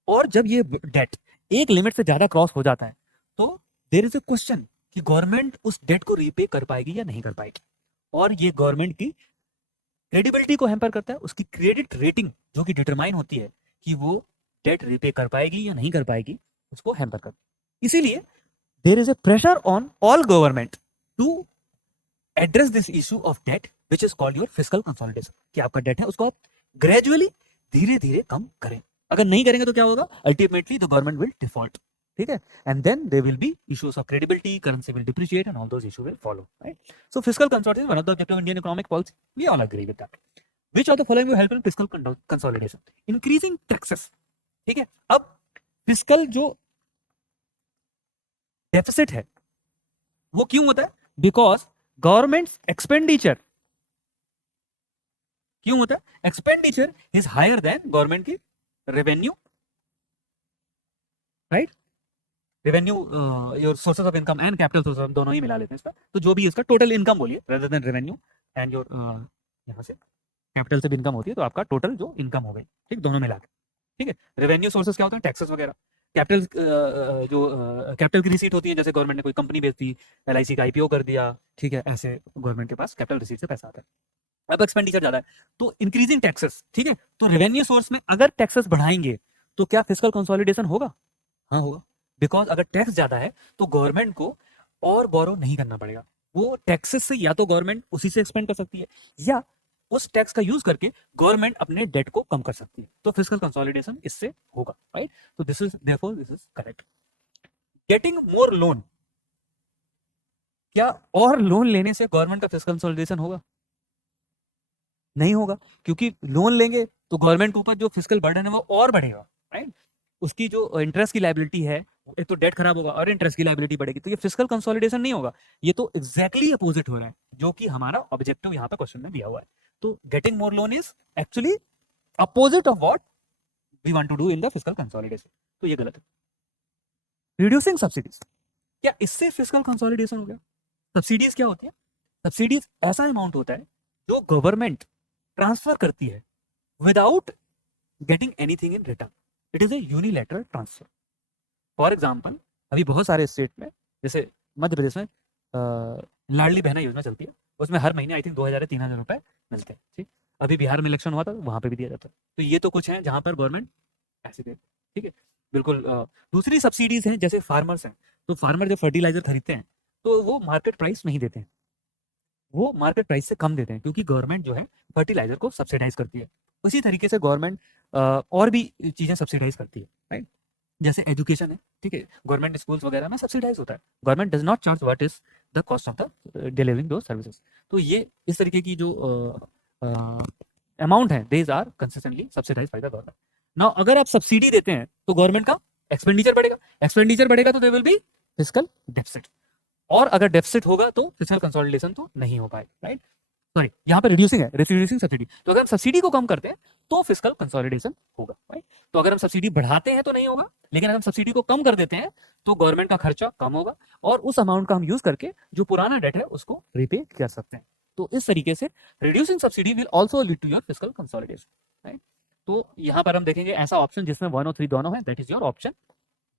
और जब ये डेट एक लिमिट से ज्यादा क्रॉस हो जाता है तो देयर इज अ क्वेश्चन कि गवर्नमेंट उस डेट को रीपे कर पाएगी या नहीं कर पाएगी, और ये गवर्नमेंट की क्रेडिबिलिटी को हैम्पर करता है, उसकी क्रेडिट रेटिंग जो कि डिटरमाइन होती है कि वो डेट रीपे कर पाएगी या नहीं कर पाएगी, उसको हैम्पर करता है। इसीलिए there is a pressure on all government to address this issue of debt which is called your fiscal consolidation, कि आपका डेट है उसको आप ग्रेजुअली धीरे धीरे कम करें, अगर नहीं करेंगे तो क्या होगा, ultimately the government will default, ठीक है, and then there will be issues of credibility, currency will depreciate and all those issues will follow, right. So fiscal consolidation one of the objective of Indian economic policy, we all agree with that. Which of the following will help in fiscal consolidation? Increasing taxes, ठीक है। अब fiscal जो deficit है वो क्यों होता है? Because government expenditure क्यों होता है? Expenditure is higher than government की revenue, right. Revenue your sources of income and capital source of, दोनों ही मिला लेते हैं इसका, तो जो भी इसका टोटल इनकम बोलिए rather than revenue and your यहाँ से कैपिटल से भी इनकम होती है, तो आपका टोटल जो इनकम हो गई, ठीक, दोनों मिला के, ठीक है। रेवेन्यू सोर्सेस क्या होते हैं? टैक्सेस वगैरह, कैपिटल जो कैपिटल की रिसीट होती है, जैसे गवर्नमेंट ने कोई कंपनी बेच दी, LIC का IPO कर दिया, ठीक है, ऐसे गवर्नमेंट के पास कैपिटल रिसीट से पैसा आता है। अब एक्सपेंडिचर ज्यादा है तो इंक्रीजिंग टैक्सेस, ठीक है, तो रेवेन्यू सोर्स में अगर टैक्सेस बढ़ाएंगे तो क्या फिस्कल कंसोलिडेशन होगा? हाँ होगा, बिकॉज अगर टैक्स ज्यादा है तो गवर्नमेंट को और बोरो नहीं करना पड़ेगा, वो टैक्सेस से या तो गवर्नमेंट उसी से एक्सपेंड कर सकती है या उस टैक्स का यूज करके गवर्नमेंट अपने डेट को कम कर सकती है, तो फिस्कल कंसोलिडेशन इससे होगा, राइट। तो this is therefore this is correct. Getting more loan, क्या और लोन लेने से गवर्नमेंट का फिस्कल कंसोलिडेशन होगा? नहीं होगा, क्योंकि लोन लेंगे तो गवर्नमेंट के ऊपर जो फिस्कल बर्डन है वो और बढ़ेगा, राइट? उसकी जो इंटरेस्ट की लायबिलिटी है, एक तो डेट खराब होगा और इंटरेस्ट की लायबिलिटी बढ़ेगी, तो ये फिस्कल कंसोलिडेशन नहीं होगा, ये तो एग्जैक्टली अपोजिट हो रहा है, जो कि हमारा ऑब्जेक्टिव यहाँ पे क्वेश्चन में दिया हुआ है। तो getting more loan is actually opposite of what we want to do in the fiscal consolidation, तो ये गलत है। रिड्यूसिंग सब्सिडीज, क्या इससे फिस्कल कंसोलिडेशन हो गया? सब्सिडीज क्या होती है? सब्सिडीज ऐसा अमाउंट होता है जो गवर्नमेंट ट्रांसफर करती है without getting anything in return, it is a unilateral transfer. For example, अभी बहुत सारे स्टेट में, जैसे मध्य प्रदेश में लाडली बहना योजना चलती है, उसमें हर महीने आई थिंक 2000 या 3000 रुपए मिलते हैं, ठीक। अभी बिहार में इलेक्शन हुआ था, वहां पे भी दिया जाता है। तो ये तो कुछ है जहां पर गवर्नमेंट ऐसे दे, ठीक है, बिल्कुल। दूसरी सब्सिडीज हैं, जैसे फार्मर्स हैं, तो फार्मर जो फर्टिलाइजर खरीदते हैं तो वो मार्केट प्राइस नहीं देते हैं, वो मार्केट प्राइस से कम देते हैं, क्योंकि गवर्नमेंट जो है फर्टिलाइजर को सब्सिडाइज करती है। उसी तरीके से गवर्नमेंट और भी चीजें सब्सिडाइज करती है, राइट? जैसे एजुकेशन है, ठीक है, गवर्नमेंट स्कूल्स वगैरह में सब्सिडाइज होता है, government does not charge what is the cost of the delivering those services. तो ये इस तरीके की जो अमाउंट है, these are consistently subsidise by the government. Now अगर आप सब्सिडी देते हैं तो गवर्नमेंट का एक्सपेंडिचर बढ़ेगा, एक्सपेंडिचर बढ़ेगा तो there will be fiscal deficit, और अगर डेफिसिट होगा तो फिस्कल कंसोलिडेशन तो नहीं हो पाएगा, राइट? सॉरी, यहाँ पे रिड्यूसिंग है, रिड्यूसिंग सब्सिडी। तो अगर हम सब्सिडी को कम करते हैं तो फिस्कल कंसोलिडेशन होगा, राइट? तो अगर हम सब्सिडी बढ़ाते हैं तो नहीं होगा, लेकिन अगर हम सब्सिडी को कम कर देते हैं तो गवर्नमेंट का खर्चा कम होगा, और उस अमाउंट का हम यूज करके जो पुराना डेट है उसको रिपे कर सकते हैं। तो इस तरीके से reducing subsidy will also lead to your fiscal consolidation, right? तो यहाँ पर हम देखेंगे ऐसा ऑप्शन जिसमें 1 और 3 दोनों है, that is your option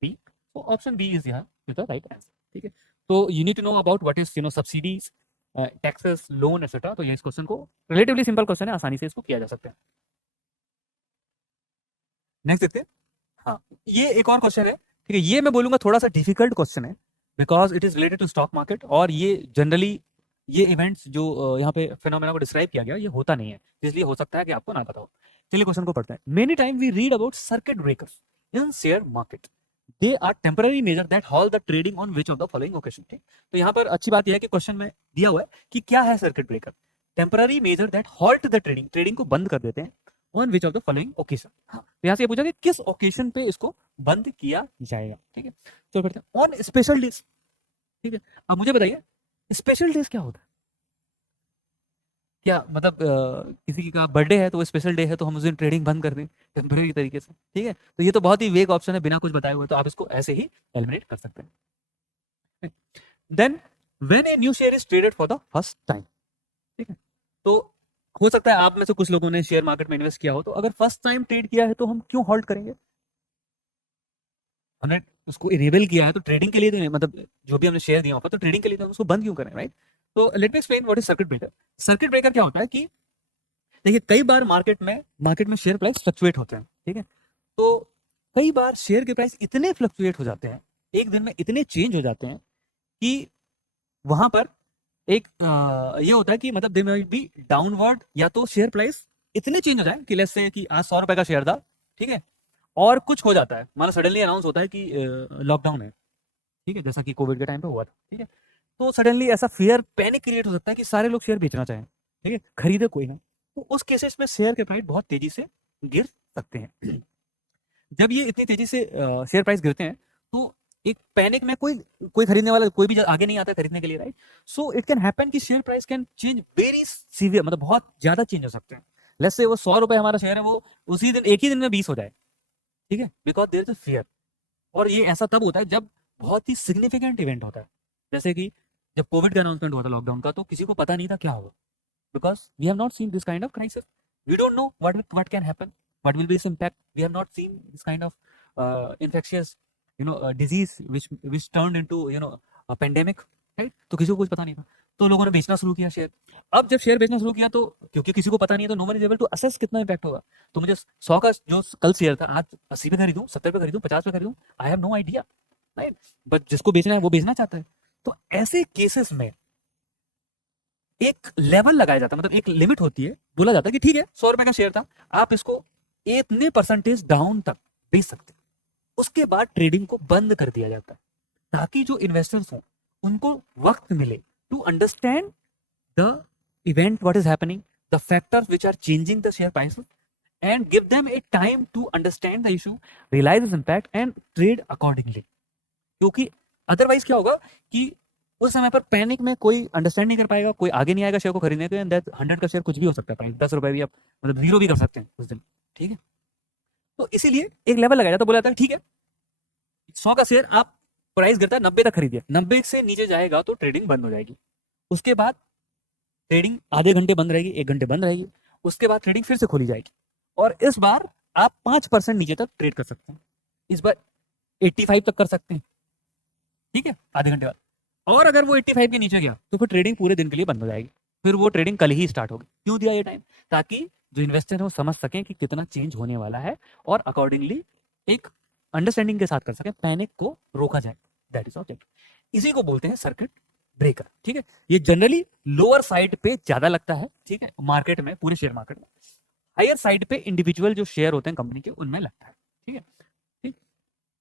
B. तो ऑप्शन बी इज यहाँ द राइट आंसर, ठीक है। तो you need to know about what is subsidies, taxes, loan etcetera. तो ये इस क्वेश्चन को रिलेटिवली सिंपल क्वेश्चन है, आसानी से इसको किया जा सकता है। नेक्स्ट देखते हैं। हाँ, ये एक और क्वेश्चन है, ठीक है। ये मैं बोलूंगा थोड़ा सा डिफिकल्ट क्वेश्चन है, because it is related to stock market, और ये जनरली ये इवेंट्स जो यहाँ पे फिनोमेना को डिस्क्राइब किया गया, ये होता नहीं है, इसलिए हो सकता है कि आपको ना पता हो। चलिए क्वेश्चन को पढ़ते हैं। Many time we read about circuit breakers in share market, they are temporary measure that halt the trading on which of the following occasion, ठीक। तो यहाँ पर अच्छी बात यह है कि क्वेश्चन में दिया हुआ है कि क्या है circuit breaker, temporary measure that halt the trading, trading को बंद कर देते हैं, on which of the following occasion. हाँ, तो यहाँ से पूछा कि किस ओकेजन पे इसको बंद किया जाएगा, ठीक है। तो पढ़ते हैं ऑन स्पेशल डेज, ठीक है। अब मुझे बताइए स्पेशल डेज क्या होता है? क्या मतलब किसी का बर्थडे है तो वो स्पेशल डे है तो हम उस दिन ट्रेडिंग बंद कर दें टेम्पररी तरीके से, ठीक है। तो ये तो बहुत ही वेग ऑप्शन है, बिना कुछ बताए हुए, तो आप इसको ऐसे ही एलिमिनेट कर सकते हैं। Then when a new share is traded for the first time, ठीक है। तो हो सकता है आप में से कुछ लोगों ने शेयर मार्केट में इन्वेस्ट किया हो, तो अगर फर्स्ट टाइम ट्रेड किया है तो हम क्यों होल्ड करेंगे? हमने उसको इनेबल किया है तो ट्रेडिंग के लिए तो नहीं, मतलब जो भी हमने शेयर दिया होगा तो ट्रेडिंग के लिए, तो हम उसको बंद क्यों करें, राइट? तो let me explain what is circuit breaker. Circuit breaker क्या होता है कि देखिए कई बार मार्केट में शेयर प्राइस फ्लक्चुएट होते हैं, ठीक है। तो कई बार शेयर के प्राइस इतने फ्लक्चुएट हो जाते हैं, एक दिन में इतने चेंज हो जाते हैं कि वहां पर एक ये होता है कि मतलब दे माइट बी डाउनवर्ड, या तो शेयर प्राइस इतने चेंज हो जाए कि लेट्स से कि आज 100 रुपए का शेयर था, ठीक है, और कुछ हो जाता है, माना सडनली अनाउंस होता है कि लॉकडाउन है, ठीक है, जैसा कि कोविड के टाइम पे हुआ था, ठीक है। तो सडनली ऐसा फियर पैनिक क्रिएट हो सकता है कि सारे लोग शेयर बेचना चाहें, ठीक है, खरीदे कोई ना, तो उस केसेस में शेयर के प्राइस बहुत तेजी से गिर सकते हैं। जब ये इतनी तेजी से शेयर प्राइस गिरते हैं तो एक पैनिक में कोई खरीदने वाला कोई भी आगे नहीं आता खरीदने के लिए, right? So it can happen कि share price can change very severe, मतलब बहुत ज्यादा चेंज हो सकते हैं। लेट्स से वो 100 रुपए हमारा शेयर है, वो उसी दिन एक ही दिन में 20 हो जाए, ठीक है, because there is a fear. और ये ऐसा तब होता है जब बहुत ही सिग्निफिकेंट इवेंट होता है, जैसे कि जब कोविड का अनाउंसमेंट हुआ था लॉकडाउन का, तो किसी को पता नहीं था क्या होगा, because we have not seen this kind of crisis, we don't know what can happen, what will be its impact, we have not seen this kind of infectious disease which turned into a pandemic, right? तो किसी को कुछ पता नहीं था, तो लोगों ने बेचना शुरू किया शेयर। अब जब शेयर बेचना शुरू किया तो क्योंकि किसी को पता नहीं है तो no one is able to assess कितना इम्पैक्ट होगा। तो मुझे 100 का जो कल शेयर था आज 80 पे खरीदूं, 70 पे खरीदूं, 50 पे खरीदूं, I have no idea, right? But जिसको बेचना है वो बेचना चाहता है। तो ऐसे केसेस में एक लेवल लगाया जाता है, मतलब एक लिमिट होती है, बोला जाता है कि ठीक है 100 रुपए का शेयर था, आप इसको इतने परसेंटेज डाउन तक बेच सकते हैं, उसके बाद ट्रेडिंग को बंद कर दिया जाता है। ताकि जो इन्वेस्टर्स हों उनको वक्त मिले to understand the event what is happening, the factors which are changing the share prices, and give them a time to understand the issue, realize its impact and trade accordingly. क्योंकि otherwise क्या होगा कि उस समय पर panic में कोई understand नहीं कर पाएगा, कोई आगे नहीं आएगा शेयर को खरीदने के, एंड दैट 100 का शेयर कुछ भी हो सकता है, प्राइस 10 रुपए भी आप मतलब जीरो भी कर सकते हैं उस दिन, ठीक है। तो इसीलिए एक लेवल लगाया, तो बोला जाता है ठीक है 100 का शेयर आप प्राइस गिरता है 90 तक खरीदिए, 90 से नीचे जाएगा तो ट्रेडिंग बंद हो जाएगी, उसके बाद ट्रेडिंग आधे घंटे बंद रहेगी, 1 घंटे बंद रहेगी, उसके बाद ट्रेडिंग फिर से खोली जाएगी, और इस बार आप 5% नीचे तक ट्रेड कर सकते हैं, इस बार 85 तक कर सकते हैं, ठीक है, आधे घंटे बाद। और अगर वो 85 के नीचे गया तो फिर ट्रेडिंग पूरे दिन के लिए बंद हो जाएगी, फिर वो ट्रेडिंग कल ही स्टार्ट होगी। क्यों दिया ये टाइम? ताकि जो इन्वेस्टर है वो समझ सकें कि कितना चेंज होने वाला है और अकॉर्डिंगली एक अंडरस्टैंडिंग के साथ कर सकें, पैनिक को रोका जाए, दैट इज ऑब्जेक्ट। इसी को बोलते हैं सर्किट ब्रेकर, ठीक है। ये जनरली लोअर साइड पे ज्यादा लगता है, ठीक है, मार्केट में, पूरे शेयर मार्केट में। हायर साइड पे इंडिविजुअल जो शेयर होते हैं कंपनी के उनमें लगता है, ठीक है। ठीक,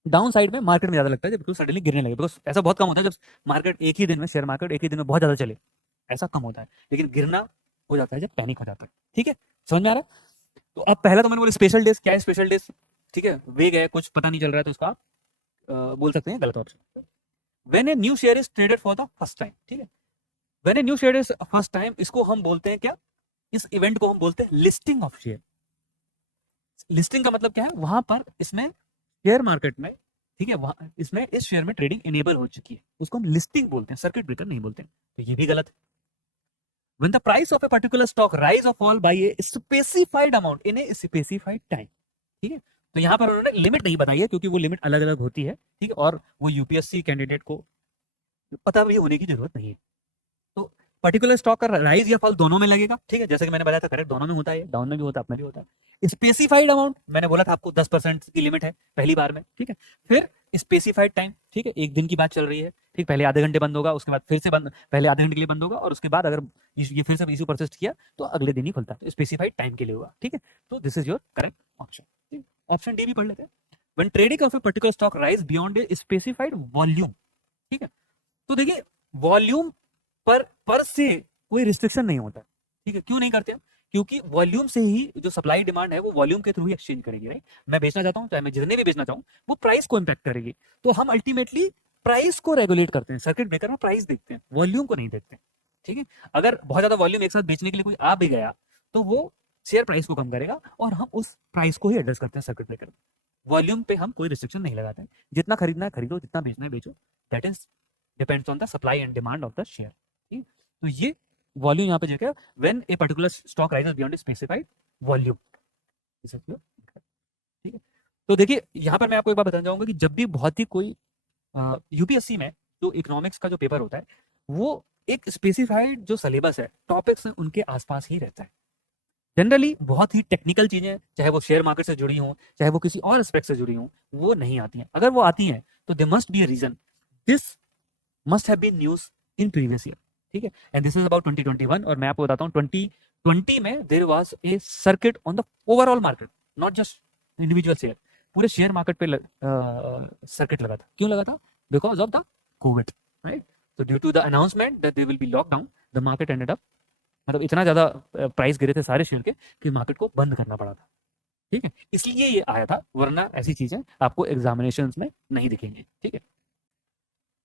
डाउन साइड में मार्केट में ज्यादा लगता है जब बिल्कुल सडनली गिरने लगे, बिकॉज ऐसा बहुत कम होता है जब मार्केट एक ही दिन में, शेयर मार्केट एक ही दिन में बहुत ज्यादा चले, ऐसा कम होता है, लेकिन गिरना हो जाता है जब पैनिक हो जाता है, ठीक है, समझ में आ रहा है? तो अब पहला तो मैंने बोला स्पेशल डेज, क्या है स्पेशल डेज, ठीक है, वेग है, कुछ पता नहीं चल रहा है तो उसका आप बोल सकते हैं गलत option. When a new share is traded for the first time, ठीक है, when a new share is first time, इसको हम बोलते हैं क्या, इस इवेंट को हम बोलते हैं लिस्टिंग ऑफ शेयर। लिस्टिंग का मतलब क्या है, वहां पर इसमें शेयर मार्केट में, ठीक है, वहां इसमें इस शेयर में ट्रेडिंग एनेबल हो चुकी है, उसको हम लिस्टिंग बोलते हैं, सर्किट ब्रेकर नहीं बोलते हैं, तो ये भी गलत है। When the price of a particular stock rise or fall by a specified amount in a specified time, ठीक है, तो यहाँ पर उन्होंने लिमिट नहीं बताई है क्योंकि वो लिमिट अलग अलग होती है, ठीक है, और वो यूपीएससी कैंडिडेट को पता भी होने की जरूरत नहीं है। तो पर्टिकुलर स्टॉक का राइज या फॉल दोनों में लगेगा, ठीक है, जैसे कि मैंने बताया था, करेक्ट, दोनों में होता है, डाउन में भी होता है, अप में भी होता है। स्पेसिफाइड अमाउंट मैंने बोला था आपको 10% की लिमिट है पहली बार में, ठीक है। फिर स्पेसिफाइड टाइम, ठीक है, एक दिन की बात चल रही है, ठीक, पहले आधे घंटे बंद होगा, उसके बाद फिर से बंद, पहले आधे घंटे के लिए बंद होगा और उसके बाद अगर ये फिर से इशू परसिस्ट किया तो अगले दिन ही खुलता है, तो स्पेसिफाइड टाइम के लिए होगा, ठीक है। तो this is your correct option. Option D भी पढ़ लेते हैं। When trading of a particular stock rise beyond a specified volume, ठीक है, तो देखिए वॉल्यूम पर से कोई रिस्ट्रिक्शन नहीं होता, ठीक है। क्यों नहीं करते हम? क्योंकि वॉल्यूम से ही जो सप्लाई डिमांड है वो वॉल्यूम के थ्रू ही एक्सचेंज करेगी, राइट। मैं बेचना चाहता हूं, चाहे मैं जितने भी बेचना चाहूं, वो प्राइस को इंपैक्ट करेगी, तो हम अल्टीमेटली प्राइस को रेगुलेट करते हैं, सर्किट ब्रेकर में प्राइस देखते हैं, वॉल्यूम को नहीं देखते, ठीक है। अगर बहुत ज्यादा वॉल्यूम एक साथ बेचने के लिए कोई आ भी गया तो वो शेयर प्राइस को कम करेगा और हम उस प्राइस को ही एडजस्ट करते हैं सर्किट ब्रेकर में। वॉल्यूम पे हम कोई रिस्ट्रिक्शन नहीं लगाते हैं, जितना खरीदना है खरीदो, जितना बेचना है बेचो, that is depends on the supply and demand of the share, ठीक। तो ये वॉल्यूम यहाँ पे देखिए, when a particular stock rises beyond a specified volume, ठीक है। तो देखिए यहाँ पर मैं आपको एक बात बताना चाहूंगा कि जब भी बहुत ही कोई यूपीएससी में जो इकोनॉमिक्स का जो पेपर होता है वो एक स्पेसिफाइड जो सिलेबस है, टॉपिक्स हैं, उनके आसपास ही रहता है। जनरली बहुत ही टेक्निकल चीजें, चाहे वो शेयर मार्केट से जुड़ी हों, चाहे वो किसी और एस्पेक्ट से जुड़ी हों, वो नहीं आती हैं। अगर वो आती हैं तो they must be a reason, this must have been news in previous year, ठीक है, एंड दिस इज अबाउट 2021। और मैं आपको बताता हूँ 2020 में there was a circuit on the overall market, not just individual share, पूरे शेयर मार्केट पे सर्किट लगा था। क्यों लगा था? Because of the covid, right. तो due to the announcement that they will be lockdown, the market ended up, मतलब इतना ज्यादा प्राइस गिरे थे सारे शेयर के कि मार्केट को बंद करना पड़ा था, ठीक है, इसलिए ये आया था, वरना ऐसी चीजें आपको एग्जामिनेशंस में नहीं दिखेंगी, ठीक है।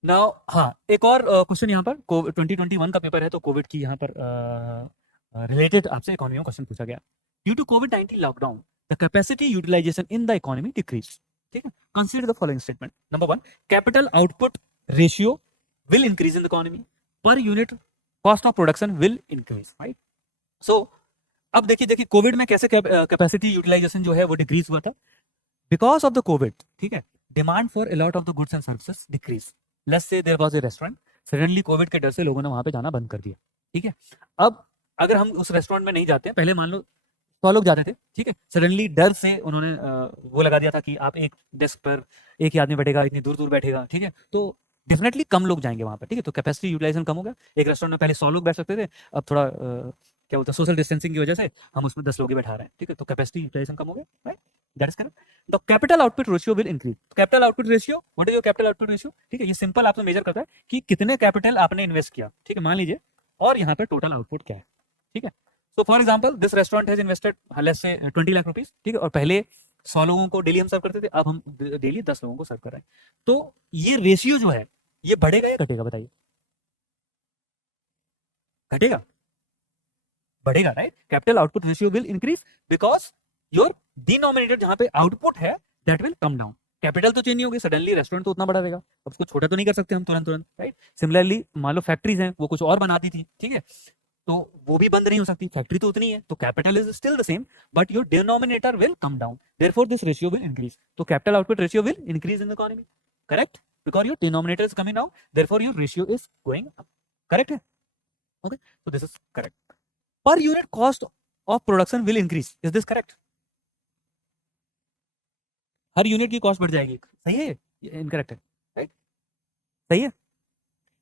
नाउ हाँ, एक और क्वेश्चन यहाँ पर 2021 का पेपर है, तो कोविड की यहाँ पर रिलेटेड आपसे इकोनॉमी में क्वेश्चन पूछा गया। ड्यू टू कोविड-19 lockdown the capacity utilization in the economy decrease, ठीक है। Consider the following statement. Number 1, capital output ratio will increase in the economy, per unit cost of production will increase, right. So अब देखिए Covid में कैसे capacity utilisation जो है वो decrease हुआ था, बिकॉज ऑफ द कोविड, ठीक है, demand for a lot of the goods and services decrease. Let's say there was a restaurant, suddenly COVID के डर से लोगों ने वहां पे जाना बंद कर दिया, ठीक है। अब अगर हम उस रेस्टोरेंट में नहीं जाते हैं, पहले मान लो 100 लोग जाते थे, ठीक है, सडनली डर से उन्होंने वो लगा दिया था कि आप एक डेस्क पर एक ही आदमी बैठेगा, इतनी दूर दूर बैठेगा, ठीक है, तो डेफिनेटली कम लोग जाएंगे वहां पर, ठीक है। तो कैपेसिटी यूटिलाइजेशन कम हो गया। एक रेस्टोरेंट में पहले 100 लोग बैठ सकते थे, अब थोड़ा क्या बोलते हैं, सोशल डिस्टेंसिंग की वजह से हम उसमें 10 लोग ही बैठा रहे हैं, ठीक है, तो कैपेसिटी यूटिलाइजेशन कम हो गया, right, that is correct. The capital output ratio will increase. Capital output ratio, what is your capital output ratio? ठीक है, ये सिंपल आपको मेजर करता है कि कितने कैपिटल आपने इन्वेस्ट किया, ठीक है, मान लीजिए, और यहाँ पे टोटल आउटपुट क्या है, ठीक है। So for example this restaurant has invested let's say 20 lakh rupees, ठीक है, और पहले 100 लोगों को डेली हम सर्व करते थे, अब हम डेली 10 लोगों को सर्व कर रहे हैं। तो ये रेशियो जो है ये बढ़ेगा या घटेगा, बताइए? घटेगा, बढ़ेगा, right? Capital output ratio will increase because your denominator जहां पे आउटपुट है that will come down. Capital तो चेंज नहीं होगी, सडनली रेस्टोरेंट तो उतना बड़ा रहेगा, अब उसको छोटा तो नहीं कर सकते हम तुरंत, राइट? सिमिलरली मान लो फैक्ट्रीज हैं, वो कुछ और बनाती थी, ठीक है, तो वो भी बंद नहीं हो सकती, फैक्ट्री तो उतनी है, तो capital is still the same but your denominator will come down, therefore this ratio will increase. तो capital output ratio will increase in the economy, correct? Because your denominator is coming down, therefore your ratio is going up, correct है? Okay, so this is correct. Per unit cost of production will increase. Is this correct? Her unit की cost बढ़ जाएगी, सही है? Incorrect है, right? सही है।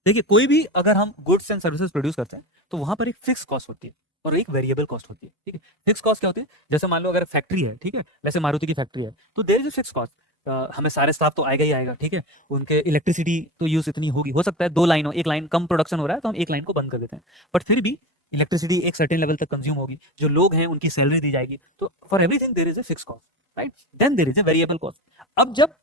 देखिए, कोई भी अगर हम गुड्स एंड सर्विसेज प्रोड्यूस करते हैं तो वहां पर एक फिक्स कॉस्ट होती है और एक वेरिएबल कॉस्ट होती है, ठीक है। फिक्स कॉस्ट क्या होती है? जैसे मान लो अगर फैक्ट्री है, ठीक है, जैसे मारुति की फैक्ट्री है, तो there is a fix cost, हमें सारे स्टाफ तो आएगा ही आएगा, ठीक है, उनके इलेक्ट्रिसिटी तो यूज इतनी होगी, हो सकता है 2 लाइन हो, 1 लाइन कम प्रोडक्शन हो रहा है तो हम 1 लाइन को बंद कर देते हैं, बट फिर भी इलेक्ट्रिसिटी एक सर्टेन लेवल तक कंज्यूम होगी, जो लोग हैं उनकी सैलरी दी जाएगी, तो for everything there is a fix cost, right? Then there is a variable cost. अब जब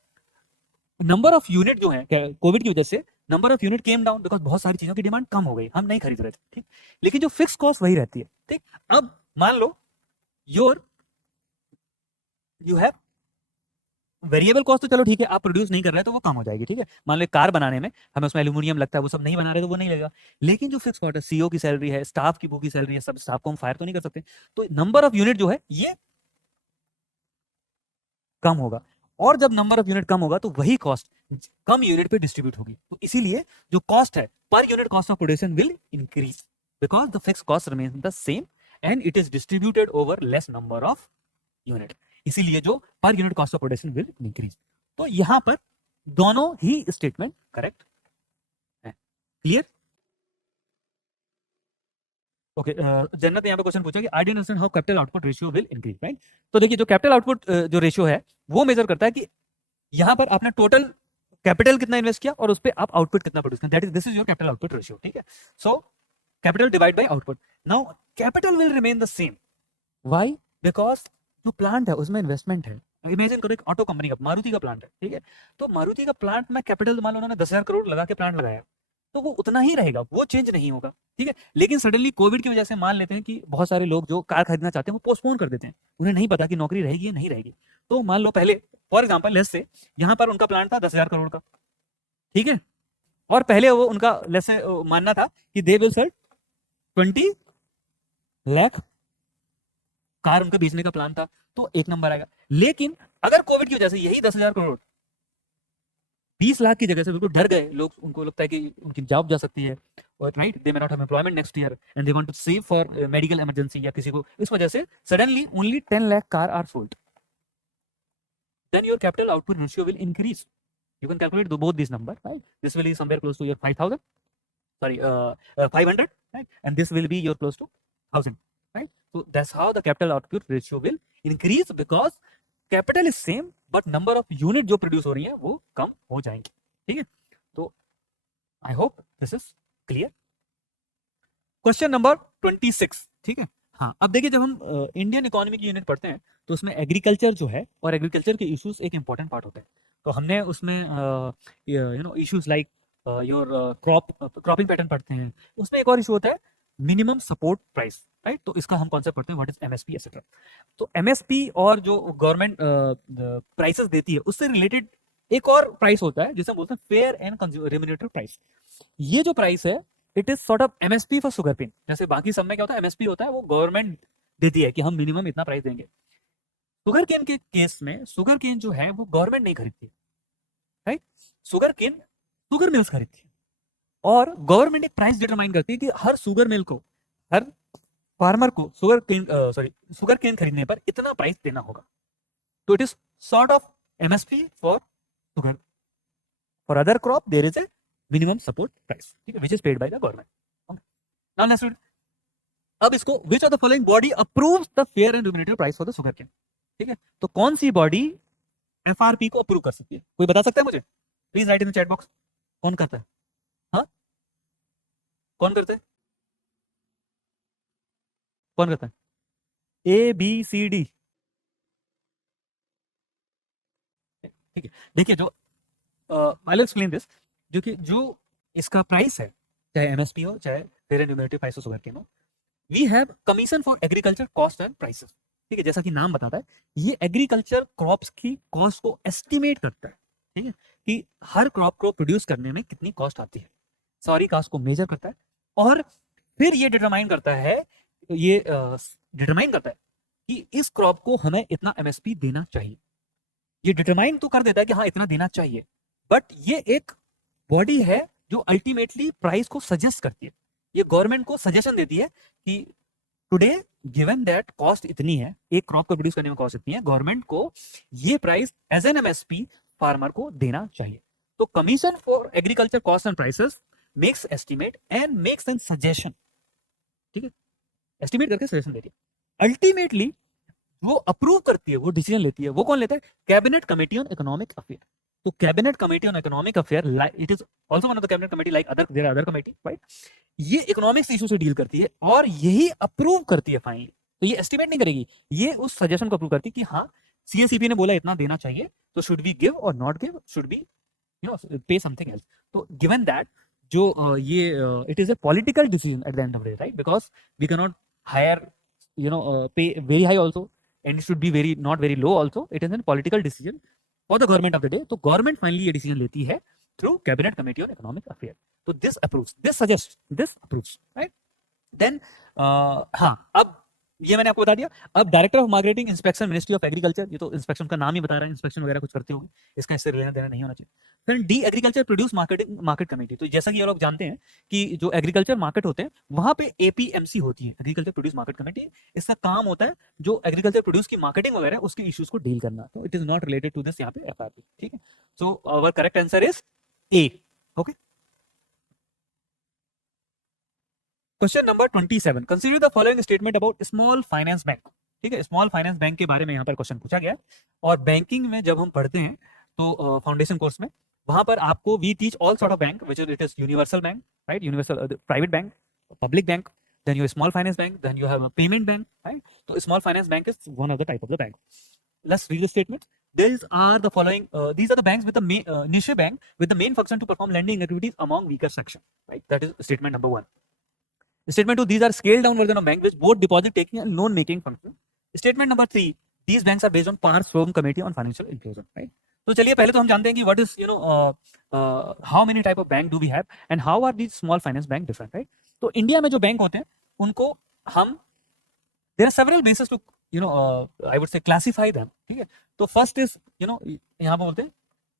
नंबर ऑफ यूनिट जो है कोविड की वजह से number of unit came down because बहुत सारी चीजों की डिमांड कम हो गई, हम नहीं खरीद रहे थे, ठीक, लेकिन जो फिक्स कॉस्ट वही रहती है, ठीक। अब मान लो यू हैव वेरिएबल कॉस्ट, तो चलो ठीक है, आप प्रोड्यूस नहीं कर रहे तो वो कम हो जाएगी, ठीक है। मान लो कार बनाने में हमें उसमें एल्यूमिनियम लगता है, वो सब नहीं बना रहे तो वो नहीं लगेगा, लेकिन जो फिक्स कॉस्ट है, सीईओ की सैलरी है, स्टाफ की की सैलरी है, सब स्टाफ को हम फायर तो नहीं कर सकते, तो नंबर ऑफ यूनिट जो है ये कम होगा, और जब नंबर ऑफ यूनिट कम होगा तो वही कॉस्ट कम यूनिट पे डिस्ट्रीब्यूट होगी, तो इसीलिए जो कॉस्ट है पर unit cost of production will increase because the fix cost remains the same and it is distributed over less number of unit, इसीलिए जो पर unit cost of production will increase. तो यहां पर दोनों ही स्टेटमेंट करेक्ट है, क्लियर? ओके, जन्नत ने यहाँ पे क्वेश्चन पूछा कि I don't understand how capital output ratio will increase, right? तो देखिए, जो कैपिटल आउटपुट जो रेशियो है वो मेजर करता है कि यहाँ पर आपने टोटल कैपिटल कितना इन्वेस्ट किया और उस पर आप आउटपुट कितना प्रोड्यूस किया, that is this is your capital output ratio, ठीक है। So capital divide by output, now capital will remain the same, why? Because जो प्लांट है उसमें इन्वेस्टमेंट है। इमेजिन करो एक ऑटो कंपनी का, मारुति का प्लांट है, ठीक है, तो मारुति का प्लांट में कैपिटल मान लो उन्होंने 10,000 करोड़ लगा के प्लांट लगाया, तो वो उतना ही रहेगा, वो चेंज नहीं होगा, ठीक है। लेकिन सडनली कोविड की वजह से मान लेते हैं कि बहुत सारे लोग जो कार खरीदना चाहते हैं वो पोस्टपोन कर देते हैं, उन्हें नहीं पता कि नौकरी रहेगी या नहीं रहेगी, तो मान लो पहले फॉर एग्जाम्पल लेट्स से यहाँ पर उनका प्लांट था 10,000 करोड़ का, ठीक है, और पहले वो उनका लेट्स से मानना था कि they will sell 20 lakh car उनका बेचने का प्लान था, तो 1 नंबर आएगा। लेकिन अगर कोविड की वजह से यही 10,000 करोड़ 20 लाख की जगह से बिल्कुल डर गए लोग, उनको लगता है कि उनकी जॉब जा सकती है, और right, they may not have employment next year and they want to save for medical emergency या किसी को, इस वजह से suddenly only 10 lakh car are sold, then your capital output ratio will increase. You can calculate both this number, right? This will be somewhere close to your 5,000, sorry 500, right, and this will be your close to 1,000, right? So that's how the capital output ratio will increase because capital is same but number of unit जो produce हो रही है वो कम हो जाएंगे, ठीक है। तो I hope this is clear. Question number 26, ठीक है। हाँ, अब देखिए, जब हम इंडियन इकोनॉमी की यूनिट पढ़ते हैं तो उसमें एग्रीकल्चर जो है और एग्रीकल्चर के इश्यूज एक इंपॉर्टेंट पार्ट होते हैं, तो हमने उसमें you know issues like your cropping pattern पढ़ते हैं, उसमें एक और इशू होता है मिनिमम सपोर्ट प्राइस, राइट? तो इसका हम कॉन्सेप्ट पढ़ते हैं व्हाट इज एमएसपी एटसेट्रा। तो एमएसपी और जो गवर्नमेंट प्राइसेस देती है उससे रिलेटेड एक और प्राइस होता है जिसे हम बोलते हैं फेयर एंड रेम्यूनरेटिव प्राइस। ये जो प्राइस है it is sort of MSP for sugar cane, जैसे बाकी सब में क्या होता है एमएसपी होता है वो गवर्नमेंट देती है कि हम मिनिमम इतना प्राइस देंगे। शुगर केन के केस में शुगर केन जो है वो गवर्नमेंट नहीं खरीदती, right? Sugar cane sugar mills खरीदती है और गवर्नमेंट एक प्राइस डिटरमाइन करती है कि हर शुगर मिल को, हर फार्मर को शुगर केन खरीदने पर इतना प्राइस देना होगा। तो it is sort of MSP for sugar, for other crop there is a minimum support price, ठीक है, which is paid by the government. Now next, अब इसको which of the following body approves the fair and remunerative price for the sugar cane, ठीक है। तो कौन सी body FRP को अप्रूव कर सकती है। कोई बता सकता है मुझे? Please write in the chat box. कौन करता है? हाँ, कौन करता है? कौन करता है? ABCD। ठीक है, देखिए जो आई विल एक्सप्लेन दिस, जो इसका प्राइस है, चाहे MSP हो चाहे फेयर एंड न्यूमरेटिव प्राइसेस हो के, we have commission for agriculture cost and prices. ठीक है, जैसा कि नाम बताता है, ये एग्रीकल्चर क्रॉप्स की कॉस्ट को एस्टिमेट करता है। ठीक है, कि हर क्रॉप को प्रोड्यूस करने में कितनी कॉस्ट आती है, सारी कॉस्ट को मेजर करता है और फिर ये डिटरमाइन करता है कि इस क्रॉप को हमें इतना MSP देना चाहिए। ये डिटरमाइन तो कर देता है कि हाँ इतना देना चाहिए, बट ये एक बॉडी है जो अल्टीमेटली प्राइस को सजेस्ट करती है। ये गवर्नमेंट को सजेशन देती है कि टुडे गिवन दैट कॉस्ट इतनी है, एक क्रॉप को प्रोड्यूस करने में कॉस्ट इतनी है, गवर्नमेंट को ये price as an MSP farmer को देना चाहिए। तो commission for agriculture cost and prices makes estimate and makes an suggestion. ठीक है, एस्टिमेट करके सजेशन देती है। अल्टीमेटली वो अप्रूव करती है, वो डिसीजन लेती है, वो कौन लेता है? Cabinet committee on economic affair. तो cabinet committee on economic affair, it is also one of the cabinet committee like other committee, right? ये इकोनॉमिक्स इशू से डील करती है और यही अप्रूव करती है फाइनली। तो ये एस्टिमेट नहीं करेगी, ये उस सजेशन को अप्रूव करती है कि हाँ CACP ने बोला इतना देना चाहिए, तो शुड वी गिव और not give, should be pay something else. तो गिवन दैट जो ये it is a political decision at the end of the day, right? Because we can not higher pay very high also and it should be not very low also. It is a political decision for the government of the day. तो government finally ये decision लेती है through cabinet committee on economic affairs. तो this approves, this suggests, this approves, right? Then हाँ, अब ये मैंने आपको बता दिया। अब director of marketing inspection ministry of agriculture, ये तो इंस्पेक्शन का नाम ही बता रहा है, इंस्पेक्शन वगैरह कुछ करते होंगे, इसका इससे लेना देना नहीं होना चाहिए। फिर D agriculture produce market committee. तो जैसा कि ये लोग जानते हैं कि जो एग्रीकल्चर मार्केट होते हैं वहां पे APMC होती है, एग्रीकल्चर प्रोड्यूस मार्केट कमेटी। इसका काम होता है जो एग्रीकल्चर प्रोड्यूस की मार्केटिंग वगैरह उसके इश्यूज को डील करना। तो it is not related to this यहाँ पे FRP। ठीक है, so our correct answer is A। Okay, question number 27, consider the following statement about small finance bank. ठीक है, स्मॉल फाइनेंस बैंक के बारे में यहाँ पर क्वेश्चन पूछा गया है। और बैंकिंग में जब हम पढ़ते हैं तो फाउंडेशन कोर्स में, वहां पर आपको we teach all sort of bank, which it is universal bank, right? Universal private bank, public bank, then you small finance bank, then you have a payment bank, right? तो small finance bank is one of the type of the bank. Let's read the statement. These are the following. These are the banks with the niche bank with the main function to perform lending activities among weaker section. Right. That is statement number 1. Statement 2. These are scaled down version of bank with both deposit taking and loan making function. Statement number 3. These banks are based on Pars Firm Committee on Financial Inclusion. Right. तो चलिए पहले तो हम जानते हैं कि what is how many type of bank do we have and how are these small finance bank different, right? तो India में जो बैंक होते हैं उनको हम there are several bases to I would say classify them. ठीक है, तो फर्स्ट इज यहाँ पर बोलते हैं,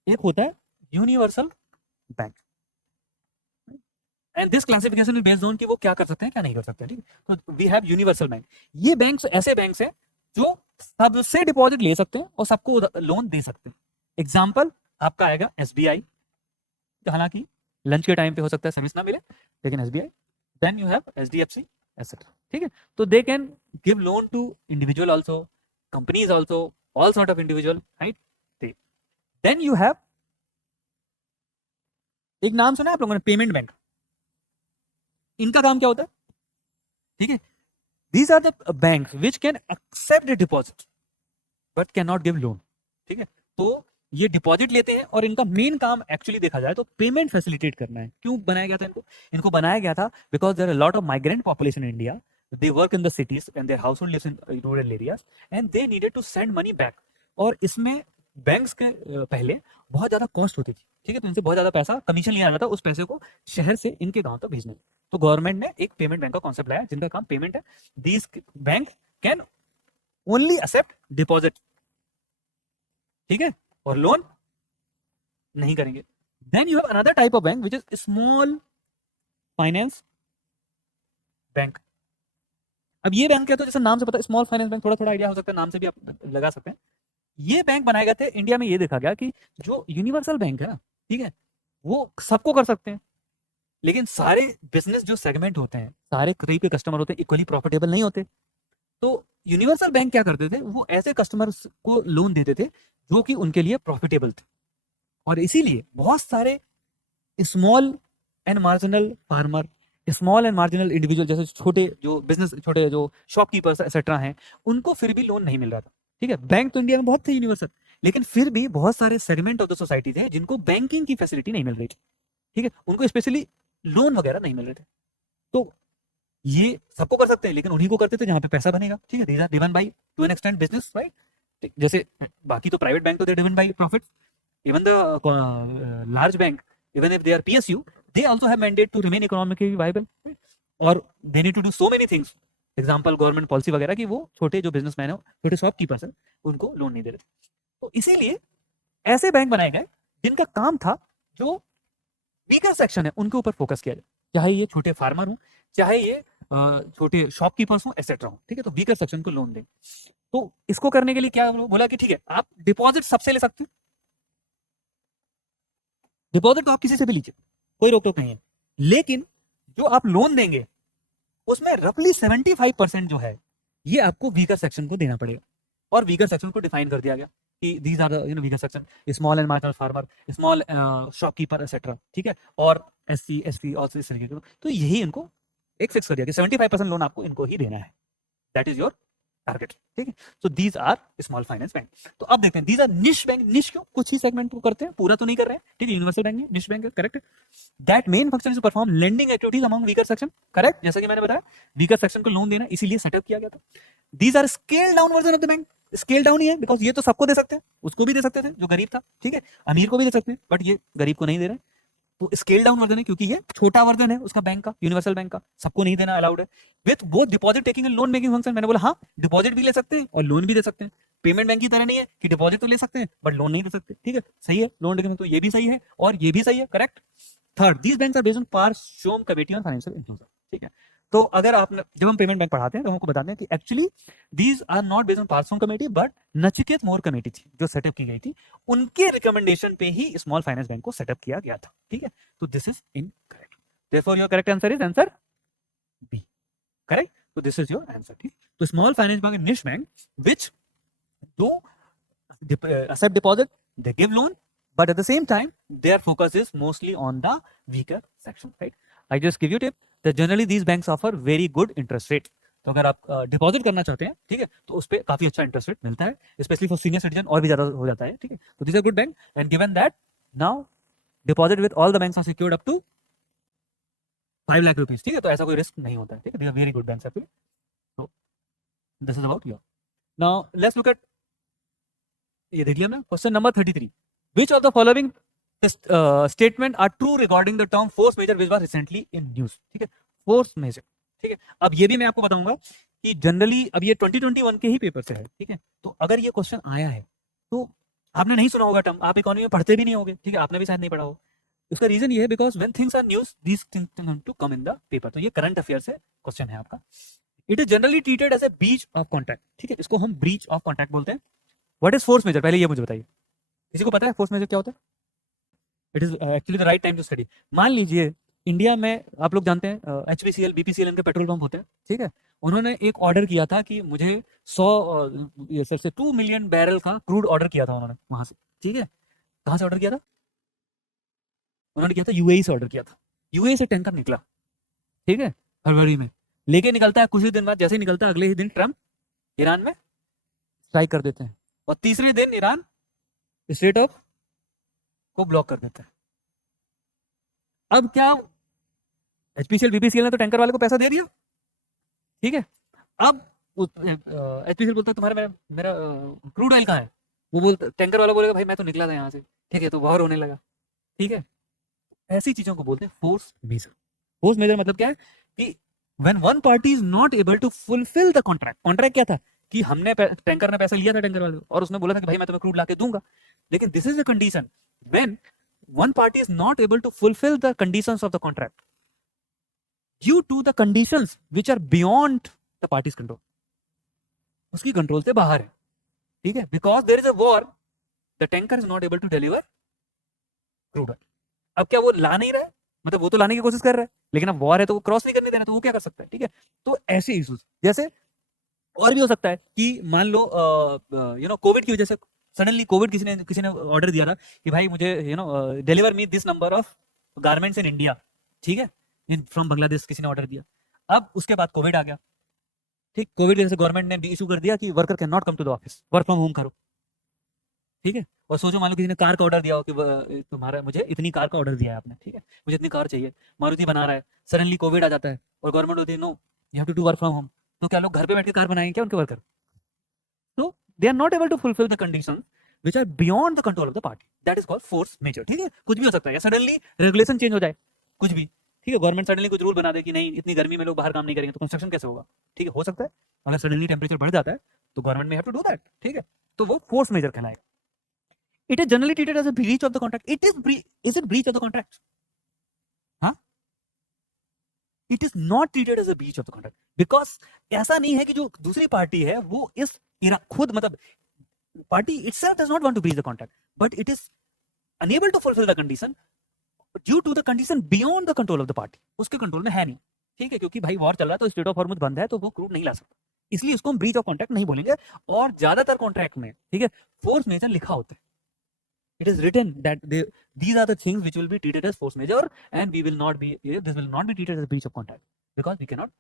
एक होता है universal bank and this classification is based on कि वो क्या कर सकते हैं क्या नहीं कर सकते हैं। ठीक है, तो वी हैव यूनिवर्सल बैंक। ये बैंक्स ऐसे बैंक्स हैं जो सबसे डिपॉजिट ले सकते हैं और सबको लोन दे सकते हैं। एग्जाम्पल आपका आएगा SBI, हालांकि लंच के टाइम पे हो सकता है सर्विस ना मिले, लेकिन SBI, then you have HDFC etcetera. ठीक है, तो they can give loan to individual also, companies also, all sort of individual, right? Then you have एक नाम सुना है आप लोगों ने, पेमेंट बैंक। इनका काम क्या होता है? ठीक है, these are the banks which can accept deposit but can not give loan. ठीक है, तो ये डिपॉजिट लेते हैं और इनका मेन काम एक्चुअली देखा जाए तो पेमेंट फैसिलिटेट करना है। क्यों बनाया गया था इनको बनाया गया था because there are lot of migrant population in India, they work in the cities and their household lives in rural areas and they needed to send money back। और इसमें बैंक्स के पहले बहुत ज्यादा कॉस्ट होती थी। ठीक है, तो इनसे बहुत ज्यादा पैसा कमीशन लिया जाता था उस पैसे को शहर से इनके गांव तक भेजने में। तो गवर्नमेंट ने एक पेमेंट बैंक का कॉन्सेप्ट लाया जिनका काम पेमेंट है। These bank can only accept deposit, ठीक है, और लोन नहीं करेंगे। Then you have another type of bank which is small finance bank. अब ये बैंक क्या, तो जैसे नाम से पता है स्मॉल फाइनेंस बैंक, थोड़ा थोड़ा आइडिया हो सकता है, नाम से भी आप लगा सकते हैं। ये बैंक बनाए गए थे इंडिया में। ये देखा गया कि जो यूनिवर्सल बैंक है ना, ठीक है, वो सबको कर सकते हैं, लेकिन सारे बिजनेस जो सेगमेंट होते हैं, सारे करीब के कस्टमर होते हैं, इक्वली प्रॉफिटेबल नहीं होते। तो यूनिवर्सल बैंक क्या करते थे, वो ऐसे कस्टमर्स को लोन देते थे जो कि उनके लिए प्रॉफिटेबल थे। और इसीलिए बहुत सारे small and marginal farmer, small and marginal individual, जैसे छोटे जो बिजनेस, छोटे जो शॉपकीपर्स एक्सेट्रा हैं, उनको फिर भी लोन नहीं मिल रहा था। ठीक है, बैंक तो इंडिया में बहुत थे यूनिवर्सल, लेकिन फिर भी बहुत सारे सेगमेंट ऑफ द सोसाइटी थे जिनको बैंकिंग की फैसिलिटी नहीं मिल रही थी। ठीक है, उनको स्पेशली लोन वगैरह नहीं मिल रहे थे। तो ये सबको कर सकते हैं, लेकिन उन्हीं को करते थे जहां पे पैसा बनेगा। ठीक है, these are driven by to an extent business, right. जैसे बाकी तो प्राइवेट बैंक तो they driven by profit, even the large bank, even if they are PSU, they also have mandate to remain economically viable, right? और they need to do so many things, example government policy वगैरह की, वो छोटे जो businessman है, छोटे shopkeepers हैं, उनको लोन नहीं दे रहे थे। तो इसीलिए ऐसे बैंक बनाए गए जिनका काम था जो वीकर सेक्शन है उनके ऊपर फोकस किया जाए, चाहे ये छोटे फार्मर हो, चाहे ये छोटे शॉपकीपर्स हो, एक्सेट्रा हो। ठीक है, तो वीकर सेक्शन को लोन दें। तो इसको करने के लिए क्या बोला कि ठीक है, आप डिपॉजिट सबसे ले सकते हो, डिपॉजिट तो आप किसी से भी लीजिए, कोई रोक टोक नहीं है, लेकिन जो आप लोन देंगे उसमें रफली 75% जो है ये आपको वीकर सेक्शन को देना पड़ेगा। और वीकर सेक्शन को डिफाइन कर दिया गया कि these are the weaker section, small and marginal farmer, small shopkeeper etcetera. ठीक है, और SC ST और इस तरीके के, तो यही इनको एक फिक्स कर दिया कि 75% लोन आपको इनको ही देना है, दैट इज योर टारगेट। ठीक है, so these are small finance bank. तो अब देखते हैं दीज आर निश बैंक। निश क्यों? कुछ ही सेगमेंट को करते हैं, पूरा तो नहीं कर रहे हैं। ठीक है, यूनिवर्सल बैंक है, निश बैंक है, correct. That main function is to perform lending activities among weaker section, correct. जैसा कि मैंने बताया, वीकर सेक्शन को लोन देना इसीलिए सेटअप किया गया था। These are scale down version of the bank. Scale down ही है बिकॉज ये तो सबको दे सकते हैं, उसको भी दे सकते थे जो गरीब था, ठीक है, अमीर को भी दे सकते हैं, बट ये गरीब को नहीं दे रहे। तो स्केल डाउन वर्जन है क्योंकि ये छोटा वर्जन है उसका बैंक का, यूनिवर्सल बैंक का, सबको नहीं देना अलाउड है। With both deposit taking and loan making function. मैंने बोला हाँ, डिपॉजिट भी ले सकते हैं और लोन भी दे सकते हैं। पेमेंट बैंक की तरह नहीं है कि डिपॉजिट तो ले सकते हैं बट लोन नहीं दे सकते। ठीक है, सही है, लोन टेकिंग तो ये भी सही है और ये भी सही है, correct. Third, these banks are based on पार्श्वम कमेटी ऑन फाइनेंशियल इंक्लूजन। ठीक है, तो अगर आप जब हम पेमेंट बैंक पढ़ाते हैं तो हमको बताते हैं कि actually these are not based on पार्श्वम committee but Nachiket Mor committee थी जो सेटअप की गई थी, उनके रिकमेंडेशन पे ही स्मॉल फाइनेंस बैंक को सेटअप किया गया था। ठीक है, तो this is incorrect, therefore your correct answer is answer B, correct. तो दिस इज योर आंसर। ठीक, तो small finance bank niche bank which do accept deposit, they give loan, but at the same time their focus is mostly on the weaker section, right? I just give you tip that generally these banks offer very good interest rate. तो अगर आप deposit करना चाहते हैं, ठीक है, तो उस पर काफी अच्छा इंटरेस्ट रेट मिलता है, स्पेशली फॉर सीनियर सिटीजन और भी ज्यादा हो जाता है। ठीक है, तो this are good bank and given that now deposit with all the banks are secured up to 5 lakh rupees. ठीक है, तो ऐसा कोई रिस्क नहीं होता है। ठीक है, they are very good banks actually. तो this is about your. Now let's look at, ये देख लिया हमने, question number 33। Which of the following statement are true regarding the term force major which was recently in news? ठीक है, force major. ठीक है, अब ये भी मैं आपको बताऊंगा कि जनरली अब ये 2021 के ही पेपर से है। ठीक है, तो अगर ये क्वेश्चन आया है तो आपने नहीं सुना होगा टर्म, आप इकोनॉमी में पढ़ते भी नहीं होगे। ठीक है, आपने भी शायद नहीं पढ़ा हो। उसका रीजन ये है because when things are news these things to come in the paper. तो ये करंट अफेयर से क्वेश्चन है आपका। It is generally treated as a breach of contract. ठीक है, इसको हम ब्रीच ऑफ कॉन्ट्रैक्ट बोलते हैं। What is force majeure? पहले ये मुझे बताइए, किसी को पता है फोर्स मेजर क्या होता है? It is actually the right time to study. मान लीजिए इंडिया में आप लोग जानते हैं HPCL BPCL इनके पेट्रोल पंप होते हैं। ठीक है, उन्होंने एक ऑर्डर किया था कि मुझे 100 से 2 मिलियन बैरल का क्रूड ऑर्डर किया था उन्होंने वहां से। ठीक है, कहां से ऑर्डर किया था? उन्होंने किया था UAE से ऑर्डर किया था। UAE से टैंकर निकला, ठीक है, फरवरी में लेके निकलता है। कुछ ही दिन बाद जैसे ही निकलता है, अगले ही दिन ट्रम्प ईरान में स्ट्राइक कर देते हैं और तीसरे दिन ईरान स्ट्रेट ऑफ को ब्लॉक कर देता है। अब क्या HPCL BPCL ने तो टैंकर वाले को पैसा दे दिया। ठीक है, अब HPCL बोलता है तुम्हारा मेरा क्रूड ऑयल कहाँ है? वो बोलता, टैंकर वाला बोलेगा भाई मैं तो निकला था यहाँ से। ठीक है, तो वॉर होने लगा। ठीक है, ऐसी चीजों को बोलते हैं फोर्स मेजर। फोर्स मेजर मतलब क्या है कि when one party is not able to fulfil the contract. Contract क्या था कि हमने टैंकर ने पैसा लिया था टैंकर वाले और उसने बोला था कि भाई मैं तुम्हें क्रूड लाके दूंगा, लेकिन this is the condition when one party is not able to fulfill the conditions of the contract due to the conditions which are beyond the party's control, उसकी कंट्रोल से बाहर है। ठीक है, because there is a war, the tanker is not able to deliver crude oil। अब क्या वो ला नहीं रहा है, मतलब वो तो लाने की कोशिश कर रहा है लेकिन अब वॉर है तो वो क्रॉस नहीं करने देना, तो वो क्या कर सकता है? ठीक है, तो ऐसे इश्यूज जैसे और भी हो सकता है कि मान लो कोविड की वजह से सडनली कोविड किसी ने ऑर्डर दिया था कि भाई मुझे deliver me this number of garments in India, ठीक है, इन फ्रॉम बांग्लादेश किसी ने ऑर्डर दिया। अब उसके बाद कोविड आ गया, ठीक, कोविड की वजह से गवर्नमेंट ने इशू कर दिया कि worker can not come to the office, work from home करो, ठीक है। और सोचो मान लो किसी ने कार का ऑर्डर दिया हो कि तुम्हारा मुझे इतनी कार का ऑर्डर दिया है आपने, ठीक है, मुझे इतनी कार चाहिए, मारुति बना रहा है, सडनली कोविड आ जाता है और गवर्नमेंट होती है no you have to do work from home, तो क्या लोग घर पे बैठ के कार बनाएंगे क्या उनके वर्कर? तो they are not able to fulfil the conditions which are beyond the control of the party, that is called force majeure, ठीक है। कुछ भी हो सकता है, या सडनली रेगुलेशन चेंज हो जाए, कुछ भी, ठीक है, गवर्नमेंट सडनली कुछ रूल बना दे कि नहीं इतनी गर्मी में लोग बाहर काम नहीं करेंगे, तो कंस्ट्रक्शन कैसे होगा, ठीक है, हो सकता है। अगर सडनली टेम्परेचर बढ़ जाता है तो गवर्नमेंट में हैव टू डू दैट, ठीक है, तो वो फोर्स मेजर कहलाएगा। It is generally treated as a breach of the contract. Is it breach of the contract? हाँ, it is not treated as a breach of the contract, because ऐसा नहीं है कि जो दूसरी पार्टी है वो इस खुद मतलब party itself does not want to breach the contract, but it is unable to fulfill the condition due to the condition beyond the control of the party, उसके कंट्रोल में है नहीं, ठीक है, क्योंकि भाई वॉर चल रहा है तो स्टेट ऑफ हॉर्मुज बंद है तो वो क्रूड नहीं ला सकता, इसलिए उसको हम ब्रीच ऑफ कॉन्ट्रैक्ट नहीं बोलेंगे। और ज्यादातर कॉन्ट्रैक्ट में, ठीक है, फोर्स मेजर लिखा होता है, it is written that these are the things which will be treated as force majeure and this will not be treated as a breach of contract because we cannot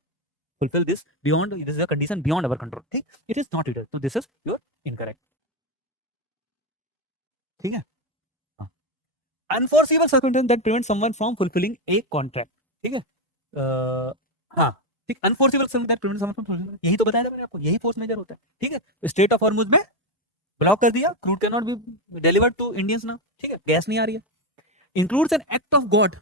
fulfill this this is a condition beyond our control, ठीक, it is not treated, so this is your incorrect, ठीक है। Unforeseeable circumstance that prevent someone from fulfilling a contract, ठीक है, हाँ, ठीक, unforeseeable circumstance that prevent someone from fulfilling, यही तो बताया था मैंने आपको, यही फोर्स मेजर होता है, ठीक है। स्टेट ऑफ हॉर्मुज में ब्लॉक कर दिया, crude can not be delivered to Indians ना, ठीक है, गैस नहीं आ रही है। Includes an act of God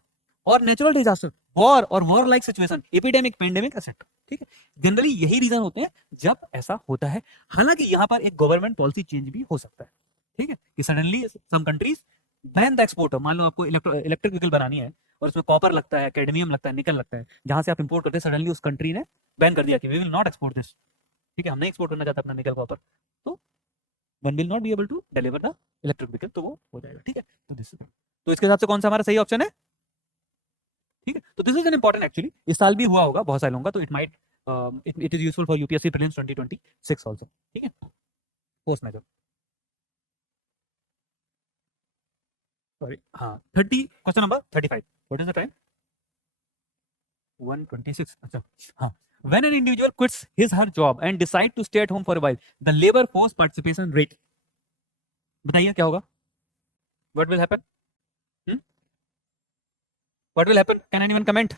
और नेचुरल डिजास्टर, वॉर और war like situation, epidemic, pandemic, etcetera, ठीक है, जनरली यही रीजन होते हैं जब ऐसा होता है। हालांकि यहाँ पर एक गवर्नमेंट पॉलिसी चेंज भी हो सकता है, ठीक है, कि suddenly some countries ban the export of, मान लो आपको इलेक्ट्रिक व्हीकल बनानी है और उसमें कॉपर लगता है, कैडमियम लगता है, निकल लगता है, जहां से आप इंपोर्ट करते हैं, सडनली उस कंट्री ने बैन कर दिया कि we will not export this, ठीक है, हम नहीं एक्सपोर्ट करना चाहते अपना निकल कॉपर, तो one will not be able to deliver the electric vehicle, तो वो हो जाएगा, ठीक है। तो इसके हिसाब से कौन सा हमारा सही ऑप्शन है, ठीक है। तो this is an important, actually इस साल भी हुआ होगा बहुत सारे लोगों का, तो it might it is useful for UPSC prelims 2026 also, ठीक है, फोर्स मेजर। सॉरी, हाँ, 30, question number 35, what is the time? 1:26, अच्छा, हाँ। When an individual quits his her job and decide to stay at home for a while, the labor force participation rate, बताइए क्या होगा? What will happen? What will happen? Can anyone comment?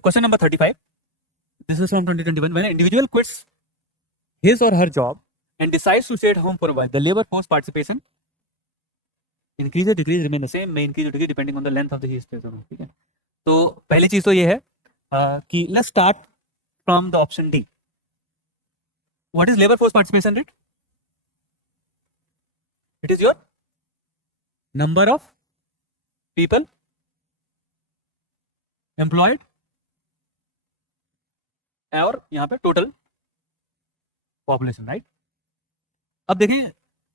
Question number 35. This is from 2021. When an individual quits his or her job and decides to stay at home for a while, the labor force participation increase or decrease, remain the same, may increase or decrease depending on the length of the heat space, ठीक है। तो पहली चीज तो ये है कि let's start from the option D. What is labor force participation rate? It is your number of people employed और यहाँ पे total population, right? अब देखें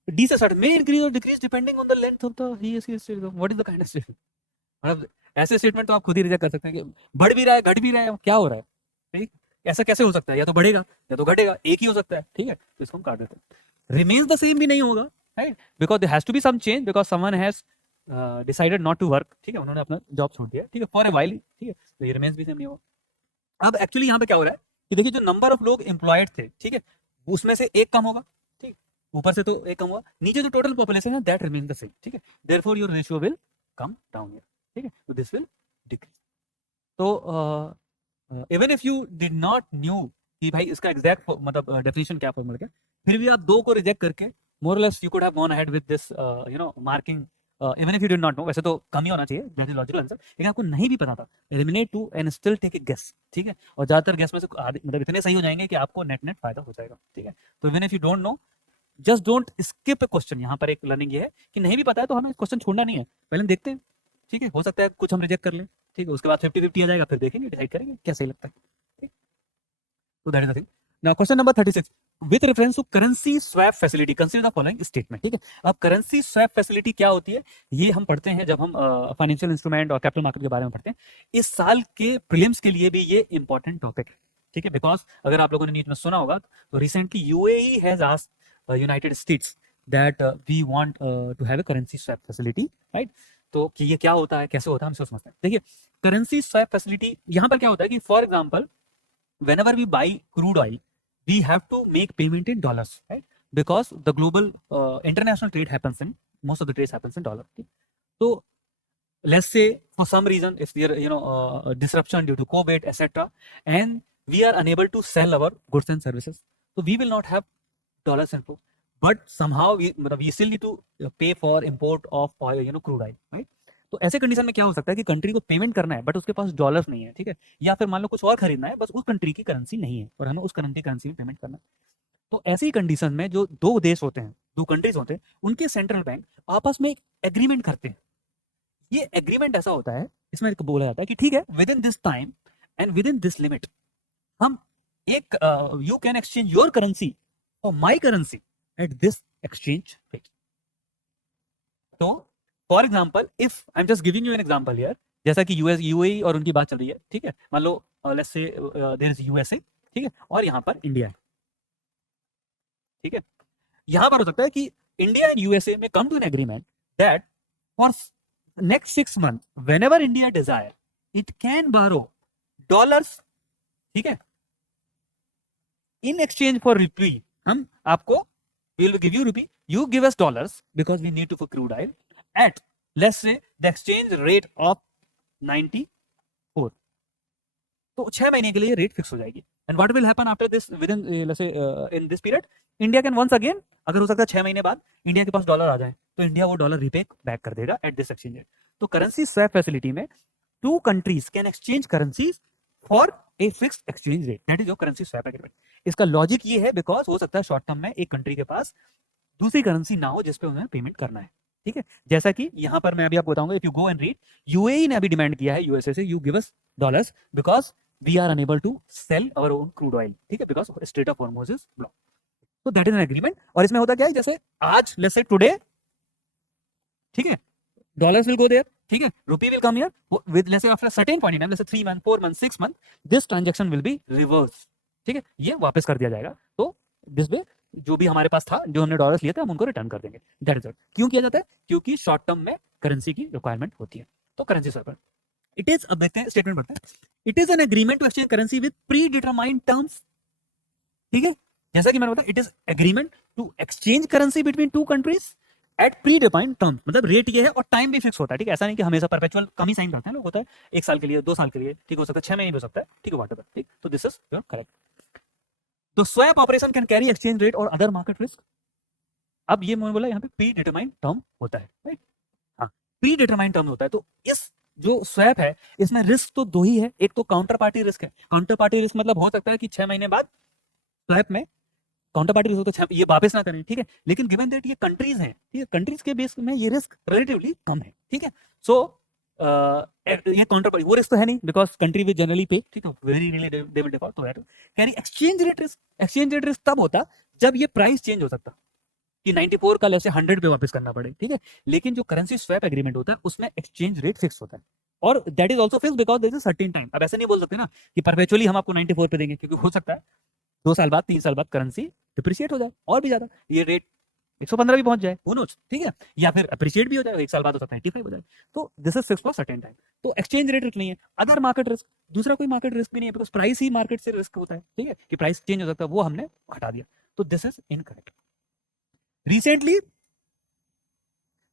डी से start, may increase or decrease depending on the length of the heat space. What is the kind of statement? मतलब ऐसे statement तो आप खुद ही रिजेक्ट कर सकते हैं कि बढ़ भी रहा है, घट भी रहा है, क्या हो रहा है, ठीक, ऐसा कैसे हो सकता है, या तो बढ़ेगा या तो घटेगा, एक ही हो सकता है, ठीक है, तो इसको हम काट देते हैं। रिमेन्स द सेम भी नहीं होगा, right, because there has to be some change because someone has decided not to work, ठीक है, उन्होंने अपना जॉब छोड़ दिया, ठीक है, फॉर ए वाइल, ठीक है, तो ये रिमेन्स भी सेम नहीं होगा। अब एक्चुअली यहाँ पे क्या हो रहा है कि देखिए जो नंबर ऑफ लोग एम्प्लॉयड थे, ठीक है, उसमें से एक कम होगा, ठीक, ऊपर से तो एक कम हुआ, नीचे जो टोटल पॉपुलेशन है दैट रिमेन्स द सेम, ठीक है, therefore your ratio will come down here, ठीक है, तो दिस विल डिक्रीज। तो even if you did not new कि भाई इसका एग्जैक्ट मतलब डेफिनेशन क्या फॉर्मूला क्या, फिर भी आप दो को रिजेक्ट करके मोर और less you could have gone ahead with this marking, even if you did not know, वैसे तो कम ही होना चाहिए दैट इज लॉजिकल आंसर, लेकिन आपको नहीं भी पता था, eliminate two and still take a guess, ठीक है, और ज्यादातर गेस में से मतलब इतने सही हो जाएंगे कि आपको नेट फायदा हो जाएगा, ठीक है। तो even if you don't know just don't skip A question. यहाँ पर एक लर्निंग ये है कि नहीं भी पता है तो हमें क्वेश्चन छोड़ना नहीं है, पहले हम देखते हैं, ठीक है, हो सकता है कुछ हम रिजेक्ट कर लें, ठीक है, उसके बाद 50-50 आ जाएगा, फिर देखेंगे, डिसाइड करेंगे क्या सही लगता है, ठीक। तो that is the thing. Now question number 36, with reference to currency swap facility consider the following statement, ठीक है। अब करेंसी स्वैप फैसिलिटी क्या होती है ये हम पढ़ते हैं जब हम फाइनेंशियल इंस्ट्रूमेंट और कैपिटल मार्केट के बारे में पढ़ते हैं। इस साल के प्रीलिम्स के लिए भी ये इंपॉर्टेंट टॉपिक है, ठीक है, बिकॉज अगर आप लोगों ने नीट में सुना होगा तो recently UAE has asked United States that we want to have a currency swap facility, right? तो कि ये क्या होता है, कैसे होता है, हम इसको समझते हैं। देखिए, करेंसी स्वैप फैसिलिटी यहाँ पर क्या होता है कि for example whenever we buy crude oil, we have to make payment in dollars, right? Because the global international trade happens in, most of the trades happens in dollar. Okay? So let's say for some reason, if there disruption due to COVID, etc., and we are unable to sell our goods and services, so we will not have dollars inflow, but somehow we still need to pay for import of oil, crude oil, right? तो ऐसे condition में क्या हो सकता है कि country को payment करना है बट उसके पास डॉलर्स नहीं है, ठीक है, या फिर मान लो कुछ और खरीदना है, बस उस कंट्री की करेंसी नहीं है और हमें उस कंट्री करेंसी में पेमेंट करना है। तो ऐसी कंडीशन में जो दो देश होते हैं, दो कंट्रीज होते हैं, उनके सेंट्रल बैंक आपस में एक एग्रीमेंट करते हैं। ये एग्रीमेंट ऐसा होता है, इसमें बोला जाता है कि ठीक है, within this time and within this limit हम एक you can exchange your currency और my currency at this exchange rate. तो for example, if I am just giving you an example here, जैसा कि US UAE और उनकी बात चल रही है, ठीक है, मान लो let's say there is USA, ठीक है, और यहाँ पर इंडिया है, ठीक है। यहाँ पर हो सकता है कि इंडिया एंड यूएसए में come to an agreement that for next 6 months whenever India desire it can borrow dollars, ठीक है, इन एक्सचेंज फॉर रुपी। हम आपको will give you rupee, you give us dollars because we need to for crude oil at, let's say, the exchange rate of 94. तो 6 महीने के लिए rate fix हो जाएगी। And what will happen after this, within let's say in this period, India can once again, अगर हो सकता है 6 महीने बाद इंडिया के पास डॉलर आ जाए तो इंडिया वो डॉलर रिपे बैक कर देगा एट दिस एक्सचेंज रेट। तो करेंसी स्वैप फैसिलिटी में two countries can exchange currencies for a fixed exchange rate, that is your currency swap agreement. इसका लॉजिक ये है बिकॉज हो सकता है शॉर्ट टर्म में एक कंट्री के पास दूसरी करेंसी ना हो जिसपे उन्हें पेमेंट करना है, ठीक है। जैसा कि यहां पर मैं अभी आपको बताऊंगा, if you go and read, UAE ने अभी डिमांड किया है यूएसए से, you give us dollars because we are unable to sell our own crude oil, ठीक है, because strait of Hormuz is block. तो दैट इज एन एग्रीमेंट। और इसमें होता क्या है, जैसे आज लेट्स से टुडे, ठीक है, डॉलर्स विल गो देयर, ठीक है, रुपी will come here with let's say after certain point in time, let's say 3 months 4 months 6 months, this transaction will be reverse, ठीक है, ये वापस कर दिया जाएगा। तो दिस वे जो भी हमारे पास था, जो हमने डॉलर्स लिए थे, हम उनको रिटर्न कर देंगे। That is it. क्यों किया जाता है? क्योंकि शॉर्ट टर्म में करेंसी की रिक्वायरमेंट होती है। तो करेंसी स्वैप, इट इज, अब देखते हैं स्टेटमेंट पढ़ते हैं, it is an agreement to exchange currency with predetermined terms, ठीक है, जैसा कि मैंने बताया, it is agreement to exchange currency between two countries at predefined terms, मतलब रेट ये है और टाइम भी फिक्स होता है, ठीक है, ऐसा नहीं कि हमेशा परपेचुअल कम ही साइन करते हैं लोग, होता है 1 साल के लिए, 2 साल के लिए, ठीक हो सकता है 6 महीने भी हो सकता है, ठीक है, व्हाटएवर, ठीक। तो दिस इज योर करेक्ट। तो swap operation can carry exchange rate और अदर मार्केट रिस्क। अब ये मैंने बोला यहाँ पे प्री डिटरमाइंड टर्म होता है, राइट, हाँ, प्री डिटरमाइंड टर्म होता है। तो इस जो स्वैप है इसमें रिस्क तो 2 ही है, एक तो काउंटर पार्टी रिस्क है। काउंटर पार्टी रिस्क मतलब हो सकता है कि 6 महीने बाद स्वैप में काउंटर पार्टी रिस्क तो ये वापस ना करें, ठीक है, लेकिन गिवन दैट ये कंट्रीज हैं, ठीक है, कंट्रीज के बेस में ये रिस्क रिलेटिवली कम है, ठीक है। सो ये काउंटर पार्टी वो रिस्क तो है नहीं बिकॉज कंट्री विल जनरली पे, ठीक है, very really they will default. तो that carry exchange rate risk. Exchange rate risk तब होता जब ये प्राइस चेंज हो सकता कि 94 का जैसे 100 पे वापस करना पड़े, ठीक है, लेकिन जो करेंसी स्वैप एग्रीमेंट होता है उसमें एक्सचेंज रेट फिक्स होता है और that is also fix because there is a certain time. अब ऐसे नहीं बोल सकते ना कि परपेचुअली हम आपको 94 पे देंगे, क्योंकि हो सकता है 2 साल बाद 3 साल बाद करेंसी डिप्रिशिएट हो जाए और भी ज्यादा, ये रेट 115 भी पहुंच जाए, हु नोस, ठीक है, या फिर अप्रिशिएट भी हो जाए, 1 साल बाद हो सकता है 95 हो जाए। तो this is fix for certain time. तो एक्सचेंज रेट रिस्क नहीं है। अदर मार्केट रिस्क, दूसरा कोई मार्केट रिस्क भी नहीं है बिकॉज प्राइस ही मार्केट से रिस्क होता है, ठीक है, कि प्राइस चेंज हो सकता है, वो हमने हटा दिया। तो this is incorrect.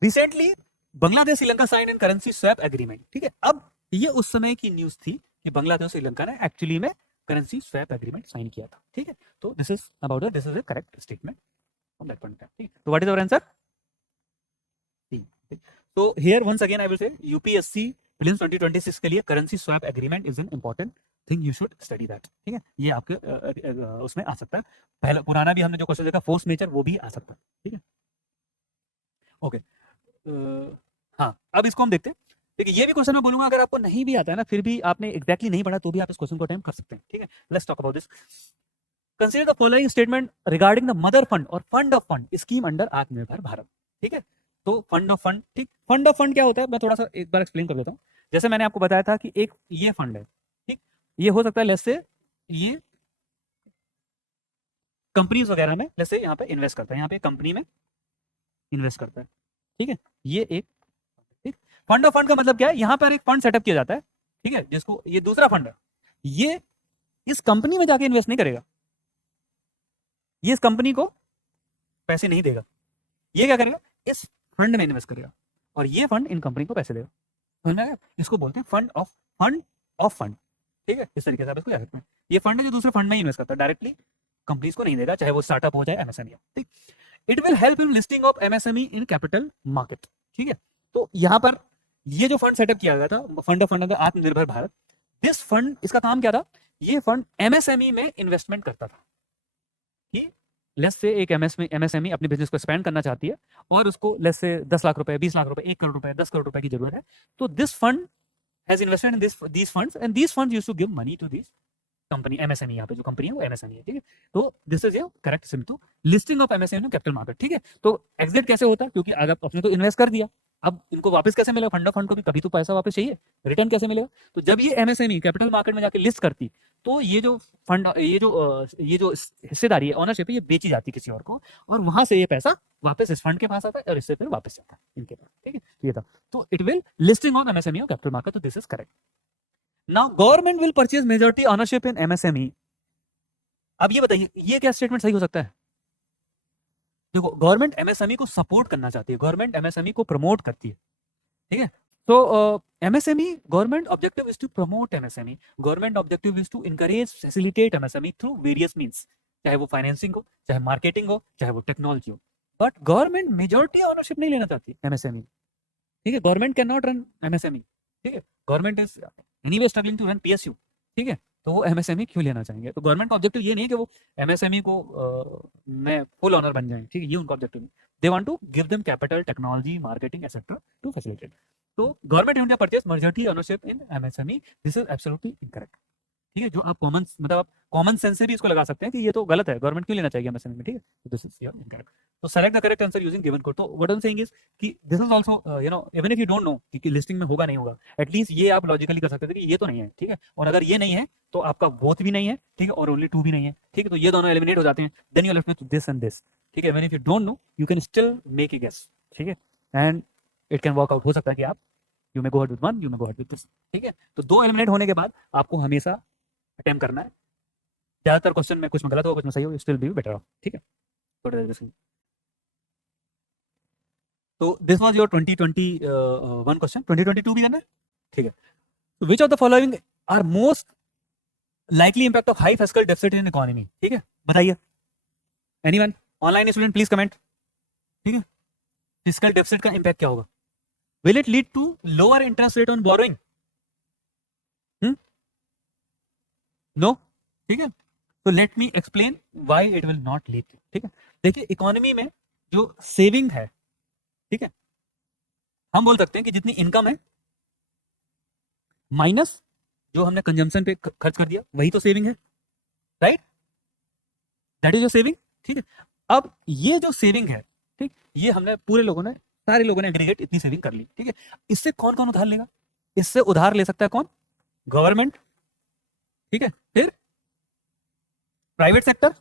Recently Bangladesh Sri Lanka sign in currency swap agreement, ठीक है। अब ये उस समय की न्यूज थी कि बांग्लादेश श्रीलंका ने एक्चुअली में करेंसी स्वैप एग्रीमेंट साइन किया था, ठीक है। तो this is about this is a correct statement on that point in time, ठीक। तो what is our answer? C, ठीक। So here once again I will say UPSC prelims 2026 के लिए currency swap agreement is an important thing, you should study that, ठीक है। ये आपके उसमें आ सकता है। पहले पुराना भी हमने जो क्वेश्चन देखा फोर्स मेजर, वो भी आ सकता है, ठीक है। ओके, हाँ, अब इसको हम देखते हैं। देखिए ये भी क्वेश्चन मैं बोलूंगा, अगर आपको नहीं भी आता है ना, फिर भी आपने एग्जैक्टली नहीं पढ़ा तो भी आप इस क्वेश्चन को अटेम्प्ट कर सकते हैं, ठीक है। Let's talk about this. Consider the following statement regarding the mother fund और fund of fund scheme under Atmanirbhar Bharat, ठीक है। तो फंड ऑफ फंड, ठीक, फंड ऑफ फंड क्या होता है मैं थोड़ा सा एक बार एक्सप्लेन कर देता हूँ। जैसे मैंने आपको बताया था कि एक ये फंड है, ठीक, ये हो सकता है लेट्स से ये कंपनीज वगैरह में जैसे यहाँ पे इन्वेस्ट करता है, यहाँ पे कंपनी में इन्वेस्ट करता है, ठीक है। ये एक फंड ऑफ फंड का मतलब क्या है, यहाँ पर एक फंड सेटअप किया जाता है, ठीक है, जिसको ये दूसरा फंड है, ये इस कंपनी में जाके इन्वेस्ट नहीं करेगा, ये इस कंपनी को पैसे नहीं देगा, ये क्या करेगा, इस फंड में इन्वेस्ट करेगा, और ये फंड इन कंपनी को पैसे देगा। समझ में आया? इसको बोलते हैं फंड ऑफ फंड, ठीक है। इस तरीके से आप इसको याद रखना। ये फंड है जो दूसरे फंड में इन्वेस्ट करता है, डायरेक्टली कंपनीज को नहीं देगा, चाहे वो स्टार्टअप हो जाए एमएसएमई, ठीक। It will help in listing of MSME in capital market, ठीक है। तो यहाँ पर ये जो फंड सेटअप किया गया था, फंड ऑफ फंड आत्मनिर्भर भारत, दिस फंड, इसका काम क्या था, ये फंड एमएसएमई में इन्वेस्टमेंट करता था कि लेस से एक एमएसएमई अपने बिजनेस को एक्सपैंड करना चाहती है और उसको लेस से 10 लाख रुपए, 20 लाख रुपए, 1 करोड़ रुपए, 10 करोड़ रुपए की जरूरत है, तो this fund has invested in these funds and these funds used to give money to these company MSME, यहाँ पे जो कंपनी है वो एमएसएमई है, ठीक है। तो this is your correct symptom, listing of MSME in capital market, ठीक है। तो एग्जिट कैसे होता है, क्योंकि अगर आपने तो इन्वेस्ट कर दिया, अब इनको वापस कैसे मिलेगा, फंड ऑफ फंड को भी कभी तो पैसा वापस चाहिए, रिटर्न कैसे मिलेगा, तो जब ये एमएसएमई कैपिटल मार्केट में जाके लिस्ट करती, तो ये जो फंड, ये जो हिस्सेदारी है, ऑनरशिप है, ये बेची जाती किसी और को, और वहां से ये पैसा वापस इस फंड के पास आता है और इससे फिर वापस जाता है इनके पास, ठीक है। ये था, तो it will listing on MSME और कैपिटल मार्केट, तो this is correct. Now government will purchase majority ownership in MSME. अब ये बताइए, ये क्या स्टेटमेंट सही हो सकता है? देखो, गवर्नमेंट एमएसएमई को सपोर्ट करना चाहती है, गवर्नमेंट एमएसएमई को प्रमोट करती है, ठीक है। तो MSME, government objective is to promote MSME, government objective is to encourage, facilitate MSME through various means, चाहे वो फाइनेंसिंग हो, चाहे मार्केटिंग हो, चाहे वो टेक्नोलॉजी हो, बट गवर्नमेंट मेजॉरिटी ऑनरशिप नहीं लेना चाहती एमएसएमई, ठीक है। Government can not run MSME, ठीक है। Government is anyway struggling to run PSU, ठीक है। तो वो एमएसएमई क्यों लेना चाहेंगे? तो गवर्नमेंट का ऑब्जेक्टिव ये नहीं है कि वो एमएसएमई को में फुल ऑनर बन जाए, ठीक है, ये उनका ऑब्जेक्टिव नहीं। They want to give them capital, technology, marketing etcetera to facilitate. तो government India purchase majority ownership in MSME, this is absolutely incorrect, ठीक है। जो आप कॉमन सेंस से भी इसको लगा सकते हैं कि ये तो गलत है, गवर्नमेंट क्यों लेना चाहिए एमएसएमई में, ठीक है। तो दिस इज इनकरेक्ट। तो select the correct answer using given code. तो what I am saying is कि this is also even if you don't know कि लिस्टिंग में होगा नहीं होगा, एटलीस्ट ये आप लॉजिकली कर सकते थे कि ये तो नहीं है, ठीक है। और अगर ये नहीं है तो आपका बोथ भी नहीं है, ठीक है, और ओनली 2 भी नहीं है, ठीक है। तो ये दोनों एलिमिनेट हो जाते हैं, then you are left with this and this, ठीक है। Even if you don't know, you can still make a guess, ठीक है, and it can work out. हो सकता है कि आप you may go ahead with one, you may go ahead with this, ठीक है। तो 2 एलिमिनेट होने के बाद आपको हमेशा अटेम्प्ट करना है। ज्यादातर क्वेश्चन में कुछ में गलत होगा, कुछ में सही होगा, स्टिल बी बेटर ऑफ, ठीक है। तो दिस वाज योर 2021 क्वेश्चन। 2022 भी करना है, ठीक है। तो which of the following are most likely impact of high fiscal deficit in economy, ठीक है, बताइए। Anyone online student please comment, ठीक है। फिस्कल डेफिसिट का इंपैक्ट क्या होगा? Will it lead to lower interest rate on borrowing? No, ठीक है। तो let me explain why it will not lead, ठीक है। देखिए, इकोनॉमी में जो सेविंग है, ठीक है, हम बोल सकते हैं कि जितनी इनकम है माइनस जो हमने कंजम्पशन पे खर्च कर दिया, वही तो सेविंग है, right? That is your saving, ठीक है। अब ये जो सेविंग है, ठीक, ये हमने सारे लोगों ने एग्रीगेट इतनी सेविंग कर ली, ठीक है। इससे कौन कौन उधार लेगा? इससे उधार ले सकता है कौन? गवर्नमेंट, ठीक है, फिर प्राइवेट सेक्टर,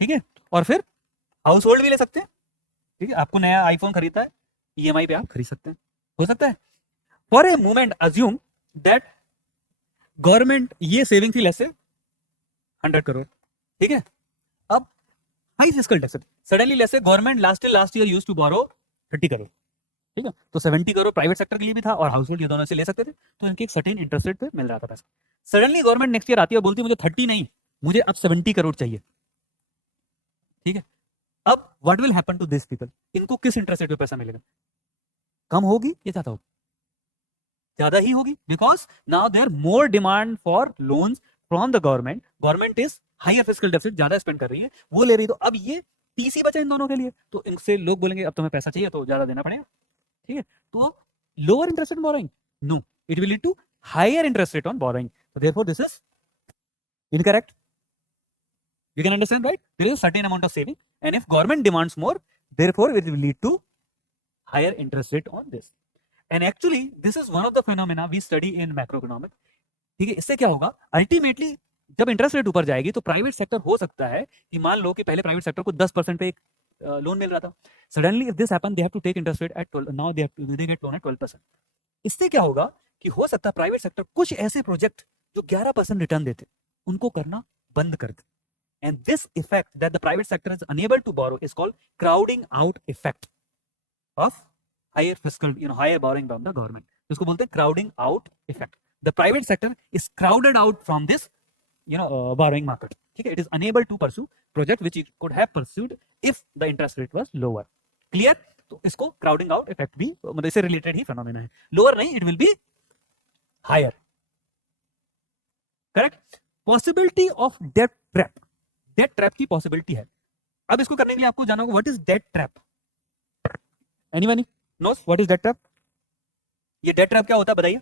ठीक है, और फिर हाउस होल्ड भी ले सकते हैं, ठीक है। आपको नया आईफोन खरीदता है, ईएमआई पे आप खरीद सकते हैं, हो सकता है। For a moment assume that government, ये सेविंग थी लेस से 100 करोड़, ठीक है। अब high fiscal deficit, suddenly less से government last year used to borrow 30 crore, ठीक है। तो 70 करोड़ प्राइवेट सेक्टर के लिए भी था और हाउस होल्ड, ये दोनों से ले सकते थे, तो इनके एक सर्टेन इंटरेस्ट रेट पे मिल रहा था पैसा। सडनली गवर्नमेंट नेक्स्ट ईयर आती है और बोलती है मुझे 30 नहीं, मुझे अब 70 करोड़ चाहिए, ठीक है। अब what will happen to this people? इनको किस इंटरेस्ट रेट पे पैसा मिलेगा? कम होगी या ज्यादा होगी? ज्यादा ही होगी, because now there more demand for loans from the government. Government is higher fiscal deficit, ज्यादा स्पेंड कर रही है, वो ले रही है, तो अब ये टीसी बचा इन दोनों के लिए, तो इनसे लोग बोलेंगे अब तुम्हें पैसा चाहिए तो ज्यादा देना पड़ेगा, ठीक है। तो lower interest rate borrowing, no, it will lead to higher interest rate on borrowing, so therefore this is incorrect. You can understand, right? There is a certain amount of saving, and if government demands more, therefore it will lead to higher interest rate on this. And actually this is one of the phenomena we study in macroeconomics, ठीक है। इससे क्या होगा? Ultimately जब interest rate ऊपर जाएगी तो private sector हो सकता है कि मान लो कि पहले प्राइवेट सेक्टर को 10% पे एक लोन मिल रहा था, suddenly if this happen they have to take interest rate at 12, now they get loan at 12%। इससे क्या होगा कि हो सकता है प्राइवेट सेक्टर कुछ ऐसे प्रोजेक्ट जो 11% रिटर्न देते उनको करना बंद कर दे, and this effect that the private sector is unable to borrow is called crowding out effect of higher fiscal higher borrowing from the government, इसको बोलते हैं crowding out effect. The private sector is crowded out from this borrowing market, ठीक है, it is unable to pursue project which it could have pursued if the interest rate was lower, clear? तो इसको crowding out effect भी मतलब इससे related ही phenomena है, lower नहीं, it will be higher, correct? Possibility of debt trap की possibility है। अब इसको करने के लिए आपको जानना होगा what is debt trap, anyone knows what is debt trap? ये debt trap क्या होता है बताइए।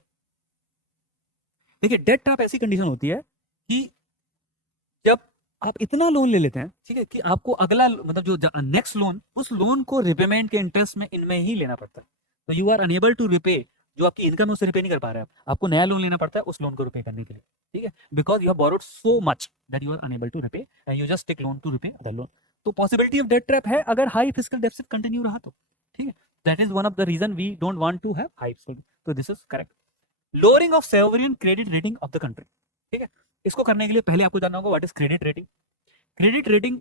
देखिए debt trap ऐसी कंडीशन होती है कि जब आप इतना लोन ले लेते हैं, ठीक है, कि आपको अगला मतलब जो नेक्स्ट लोन, उस लोन को रिपेमेंट के इंटरेस्ट में इनमें ही लेना पड़ता है, तो you are unable to repay, जो आपकी इनकम है उससे रिपे नहीं कर पा रहे आप, आपको नया लोन लेना पड़ता है उस लोन को रिपे करने के लिए, ठीक है, because you have borrowed so much that you are unable to repay and you just take loan to repay other loan. तो पॉसिबिलिटी ऑफ डेट ट्रैप है अगर हाई फिस्कल डेफिसिट कंटिन्यू रहा तो, ठीक है, that is one of the reason we don't want to have high fiscal, तो this is correct. Lowering of sovereign credit rating of the country, ठीक है, इसको करने के लिए पहले आपको जानना होगा what is credit rating. Credit rating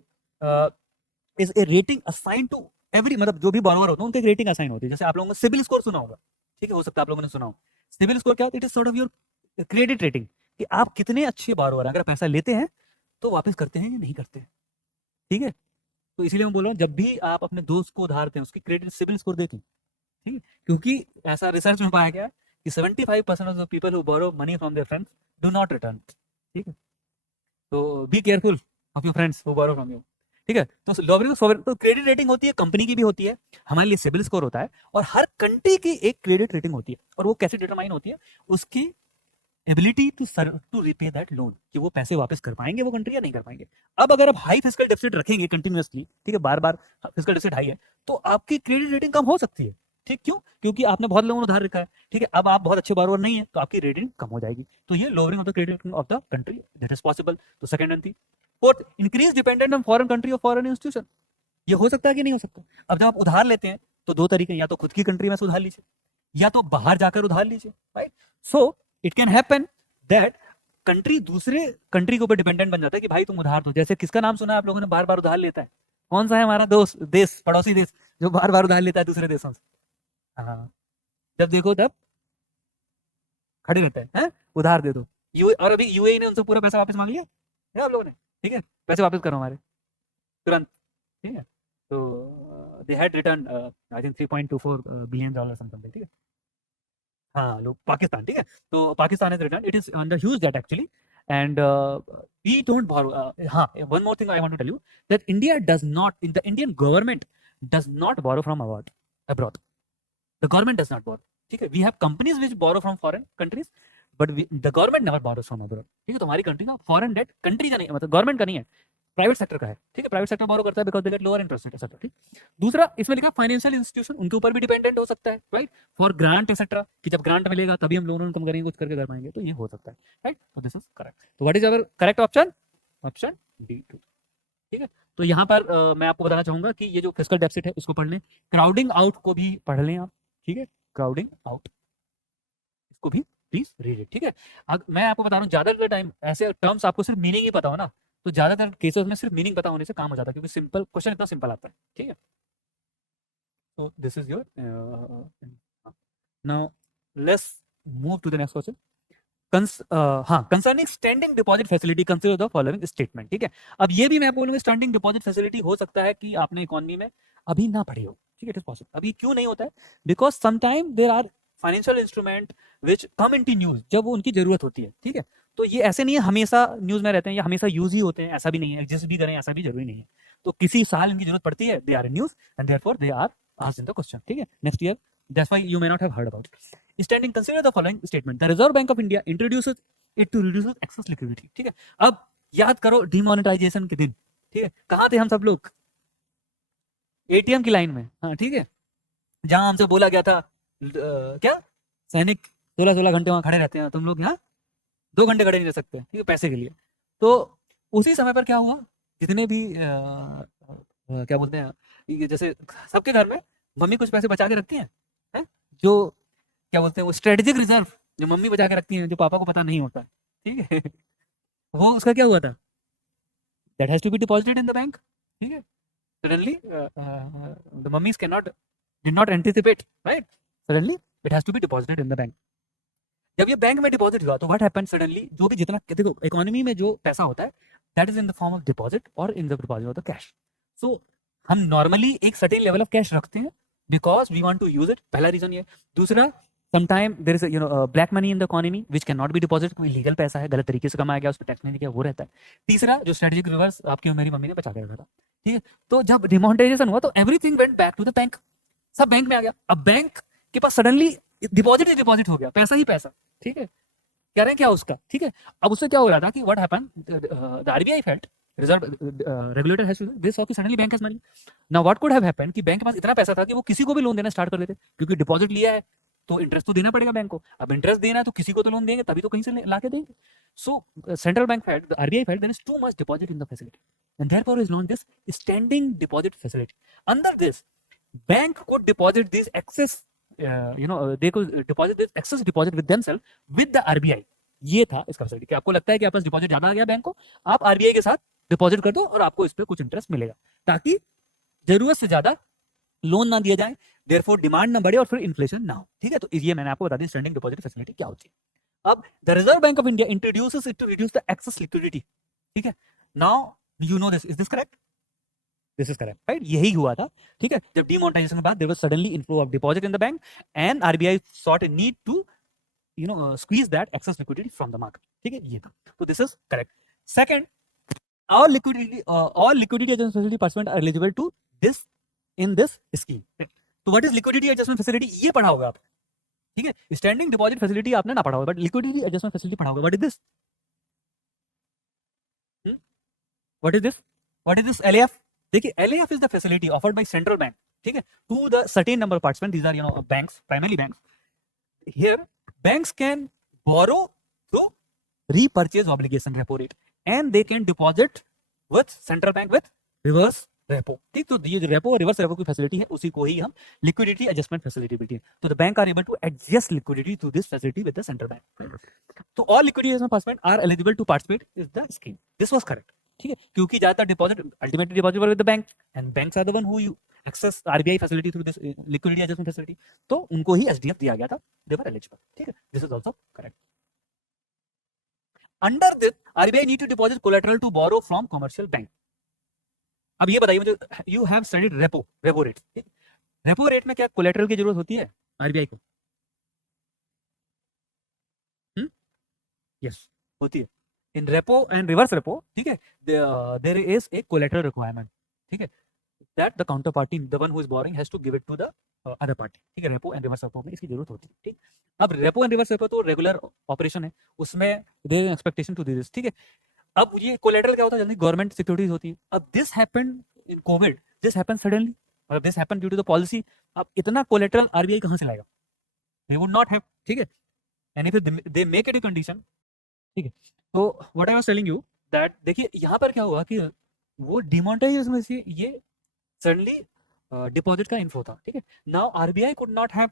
is a rating assign to every, मतलब जो भी बॉरोवर होता है उनके रेटिंग असाइन होती है, जैसे आप लोगों ने सिबिल स्कोर सुना होगा, ठीक है, हो सकता है आप लोगों ने सुना हो। सिबिल स्कोर क्या होता है? It is sort of your credit rating, कि आप कितने अच्छे बॉरोवर हैं, अगर पैसा लेते हैं तो वापस करते हैं या नहीं करते हैं, ठीक है। तो इसीलिए मैं बोल रहा हूँ जब भी आप अपने दोस्त को उधार दें उसकी क्रेडिट सिबिल स्कोर देखें, ठीक है, क्योंकि ऐसा रिसर्च में पाया गया है कि 75% of the people who borrow money from their friends do not return, ठीक है, तो be careful of your friends who borrow from you, ठीक है। तो लॉवरिंग सॉवरेन, तो क्रेडिट रेटिंग होती है, कंपनी की भी होती है, हमारे लिए सिबिल स्कोर होता है, और हर कंट्री की एक क्रेडिट रेटिंग होती है, और वो कैसे डिटरमाइन होती है, उसकी ability to repay that loan, कि वो पैसे वापस कर पाएंगे वो कंट्री या नहीं कर पाएंगे। अब अगर आप हाई फिस्कल डेफिसिट रखेंगे कंटिन्यूअसली, ठीक है, बार बार फिस्कल डेफिसिट हाई है, तो आपकी क्रेडिट रेटिंग कम हो सकती है, ठीक, क्यों? क्योंकि आपने बहुत लोन उधार रखा है, ठीक है, अब आप बहुत अच्छे बारोवर नहीं है तो आपकी रेटिंग कम हो जाएगी, तो ये lowering of the credit rating of the country, that is possible. तो सेकंड एंड थी। Fourth, increase dependent on foreign country और फॉरेन इंस्टीट्यूशन, ये हो सकता है कि नहीं हो सकता। अब जब आप उधार लेते हैं तो दो तरीके, या तो खुद की कंट्री में से उधार लीजिए या तो बाहर जाकर उधार लीजिए, right. So it can happen that country दूसरे कंट्री के ऊपर डिपेंडेंट बन जाता है कि भाई तुम उधार दो। जैसे किसका नाम सुना है आप लोगों ने बार बार उधार लेता है? कौन सा है हमारा दोस्त देश, पड़ोसी देश जो बार बार उधार लेता है दूसरे देशों से? हाँ, जब देखो तब खड़े रहते हैं, उधार दे दो। और अभी यूएई ने उनसे पूरा पैसा वापस मांग लिया है आप लोगों ने, ठीक है, पैसे वापस करो हमारे तुरंत, ठीक है। तो they had return I think $3.24 billion something, ठीक है। हाँ, लोग पाकिस्तान, ठीक है, तो Pakistan has return, it is under huge debt actually, and we don't borrow. हाँ, one more thing I want to tell you that India does not, in the Indian government does not borrow from abroad, the government does not borrow, ठीक है। We have companies which borrow from foreign countries but the government never borrows from abroad, ठीक है। तो हमारी country का foreign date country का नहीं, मतलब गवर्नमेंट का नहीं है, प्राइवेट सेक्टर का है, ठीक है। प्राइवेट सेक्टर बोरो करता है because they get lower interest rate, etcetera, ठीक। दूसरा इसमें लिखा फाइनेंशियल इंस्टीट्यूशन, उनके ऊपर भी डिपेंडेंट हो सकता है, राइट, फॉर ग्रांट एक्सेट्रा, कि जब ग्रांट मिलेगा तभी हम लोन कम करेंगे, कुछ करके कर पाएंगे, तो ये हो सकता है, राइट। तो दिस इज करेक्ट। तो what is our correct option? Option D2, ठीक है। तो यहाँ पर मैं आपको बताना चाहूंगा कि ये जो फिस्कल डेफिसिट है उसको पढ़ लें, क्राउडिंग आउट को भी पढ़ लें आप, ठीक है, क्राउडिंग आउट इसको भी प्लीज रीड इट, ठीक है। मैं आपको बता रहा हूँ ज्यादातर टाइम ऐसे टर्म्स आपको सिर्फ मीनिंग ही पता हो ना, तो ज्यादातर केसेस में सिर्फ मीनिंग पता होने से काम हो जाता है, क्योंकि सिंपल क्वेश्चन इतना सिंपल आता है, ठीक है। तो this is your, now let's move to the next question. Concerning standing deposit facility consider the following statement, ठीक है। अब ये भी मैं बोलूंगा स्टैंडिंग डिपॉजिट फैसिलिटी हो सकता है कि आपने इकोनॉमी में अभी ना पढ़े हो, ठीक है, इट इज पॉसिबल। अभी क्यों नहीं होता है? Because sometime there are financial instrument which come into news जब वो उनकी जरूरत होती है, ठीक है। तो ये ऐसे नहीं है हमेशा न्यूज में रहते हैं या हमेशा यूज ही होते हैं, ऐसा भी नहीं है, एग्जिस्ट भी करें ऐसा भी जरूरी नहीं है। तो किसी साल इनकी जरूरत पड़ती है, they are in news and therefore they are asked in the question, ठीक है, next year, that's why you may not have heard about it. Standing consider the following statement, the Reserve Bank of India introduces it to reduce excess liquidity, ठीक है। अब याद करो demonetisation के दिन, ठीक है, कहाँ थे हम सब लोग? एटीएम की लाइन में, हाँ, ठीक है, जहां हमसे बोला गया था क्या सैनिक 16 घंटे वहां खड़े रहते हैं, तुम लोग यहाँ 2 घंटे खड़े नहीं रह सकते, ठीक है, पैसे के लिए। तो उसी समय पर क्या हुआ, जितने भी क्या बोलते हैं, ये जैसे सबके घर में मम्मी कुछ पैसे बचा के रखती हैं, जो क्या बोलते हैं वो स्ट्रेटेजिक रिजर्व, जो मम्मी बचा के रखती हैं, जो पापा को पता नहीं होता है, ठीक है। वो उसका क्या हुआ था, that has to be deposited in the bank, ठीक है। Suddenly the mummies can not, did not anticipate, right, suddenly it has to be deposited in the bank. जब ये बैंक में डिपॉजिट हुआ तो व्हाट हैपेंड, सडनली जो भी जितना, देखो इकोनॉमी में जो पैसा होता है that is in the form of deposit और in the deposit of the cash. So हम नॉर्मली एक सर्टेन लेवल ऑफ कैश रखते हैं because we want to use it, पहला रीजन ये। दूसरा, sometime there is black money in the economy which can not be deposit, कोई legal पैसा है, गलत तरीके से कमाया गया, उस पर टैक्स नहीं दिया, वो रहता है। तीसरा, जो स्ट्रेटेजिक रिवर्स आपकी और मेरी मम्मी ने बचा के रखा था, ठीक है। तो जब डिमोनेटाइजेशन हुआ तो everything went back to the bank, सब बैंक में आ गया। अब बैंक के पास सडनली डिपॉजिट ही डिपॉजिट हो गया, पैसा ही पैसा, ठीक है। कह रहे हैं क्या उसका, ठीक है। अब उससे क्या हो रहा था कि what happened, the RBI felt, reserve regulator has this saw कि suddenly bank has money. Now what could have happened कि बैंक के पास इतना पैसा था कि वो किसी को भी लोन देना स्टार्ट कर देते, क्योंकि डिपॉजिट लिया है तो इंटरेस्ट तो देना पड़ेगा बैंक को। अब इंटरेस्ट देना है तो किसी को तो लोन देंगे, तभी तो कहीं से ला के देंगे। So central bank felt, the RBI felt there is too much deposit in the facility and therefore is launch this standing deposit facility. Under this bank could deposit this excess, they could deposit this excess deposit with themselves with the RBI। ये था इसका facility कि आपको लगता है कि आपके पास deposit ज्यादा आ गया बैंक को, आप आरबीआई के साथ डिपॉजिट कर दो और आपको इस पे कुछ इंटरेस्ट मिलेगा, ताकि जरूरत से ज्यादा लोन ना दिया जाए, देयरफॉर डिमांड ना बढ़े और फिर इन्फ्लेशन ना हो, ठीक है। तो ये मैंने आपको बता दी स्टैंडिंग डिपॉजिट फैसिलिटी क्या होती है। अब the Reserve Bank of India introduces it to reduce the excess liquidity, ठीक है। Now you know this, is this correct? This is correct, right, यही हुआ था, ठीक है। जब डिमोनेटाइजेशन के बाद there was suddenly inflow of deposit in the bank and RBI sought a need to squeeze that excess liquidity from the market, ठीक है, ये था। तो this is correct. Second, all liquidity adjustment facility participants are eligible to this in this scheme। तो what is liquidity adjustment facility, ये पढ़ा होगा आप, ठीक है। स्टैंडिंग डिपॉजिट फैसिलिटी आपने ना पढ़ा होगा, बट लिक्विडिटी एडजस्टमेंट फैसिलिटी पढ़ा होगा। What is this, what is this, what is this? LAF, देखिए LAF is the facility offered by central bank, ठीक है, to the certain number of participant, these are banks, primary banks. Here banks can borrow through repurchase obligation repo rate and they can deposit with central bank with reverse repo, ठीक। तो ये जो repo और reverse repo की facility है उसी को ही हम लिक्विडिटी एडजस्टमेंट फैसिलिटी बोलते हैं। तो the bank are able to adjust liquidity through this facility with the central bank. तो all liquidity adjustment participant are eligible to participate is the scheme. This was correct, ठीक है, क्योंकि ज्यादातर deposit ultimately deposit with the bank and banks are the one who access RBI facility through this liquidity adjustment facility, तो उनको ही SDF दिया गया था, दे वर eligible, ठीक है। This is also correct. Under this RBI need to deposit collateral to borrow from commercial bank. अब ये बताइए मुझे, you have studied repo rate, ठीक, रेपो रेट में क्या कोलैटरल की जरूरत होती है आरबीआई को? यस, होती है। In repo and reverse repo, ठीक है, there is a collateral requirement, ठीक है, that the counterparty, the one who is borrowing, has to give it to the other party, ठीक है। रेपो एंड रिवर्स रेपो में इसकी जरूरत होती है, ठीक। अब रेपो एंड रिवर्स रेपो तो रेगुलर ऑपरेशन है, उसमें there is expectation to this, ठीक है। अब ये कोलैटरल क्या होता है, जल्दी गवर्नमेंट सिक्योरिटीज होती है। अब this happened in Covid, this happened suddenly, और this happened due to the policy. अब इतना कोलैटरल आरबीआई कहां से लाएगा? दे वुड नॉट हैव, ठीक है, and if they make it a condition, ठीक है। तो what I was telling you that, देखिए यहां पर क्या हुआ कि वो डिमोनेटाइजेशन में से ये सडनली डिपॉजिट का इन्फ्लो था, ठीक है। Now RBI could not have,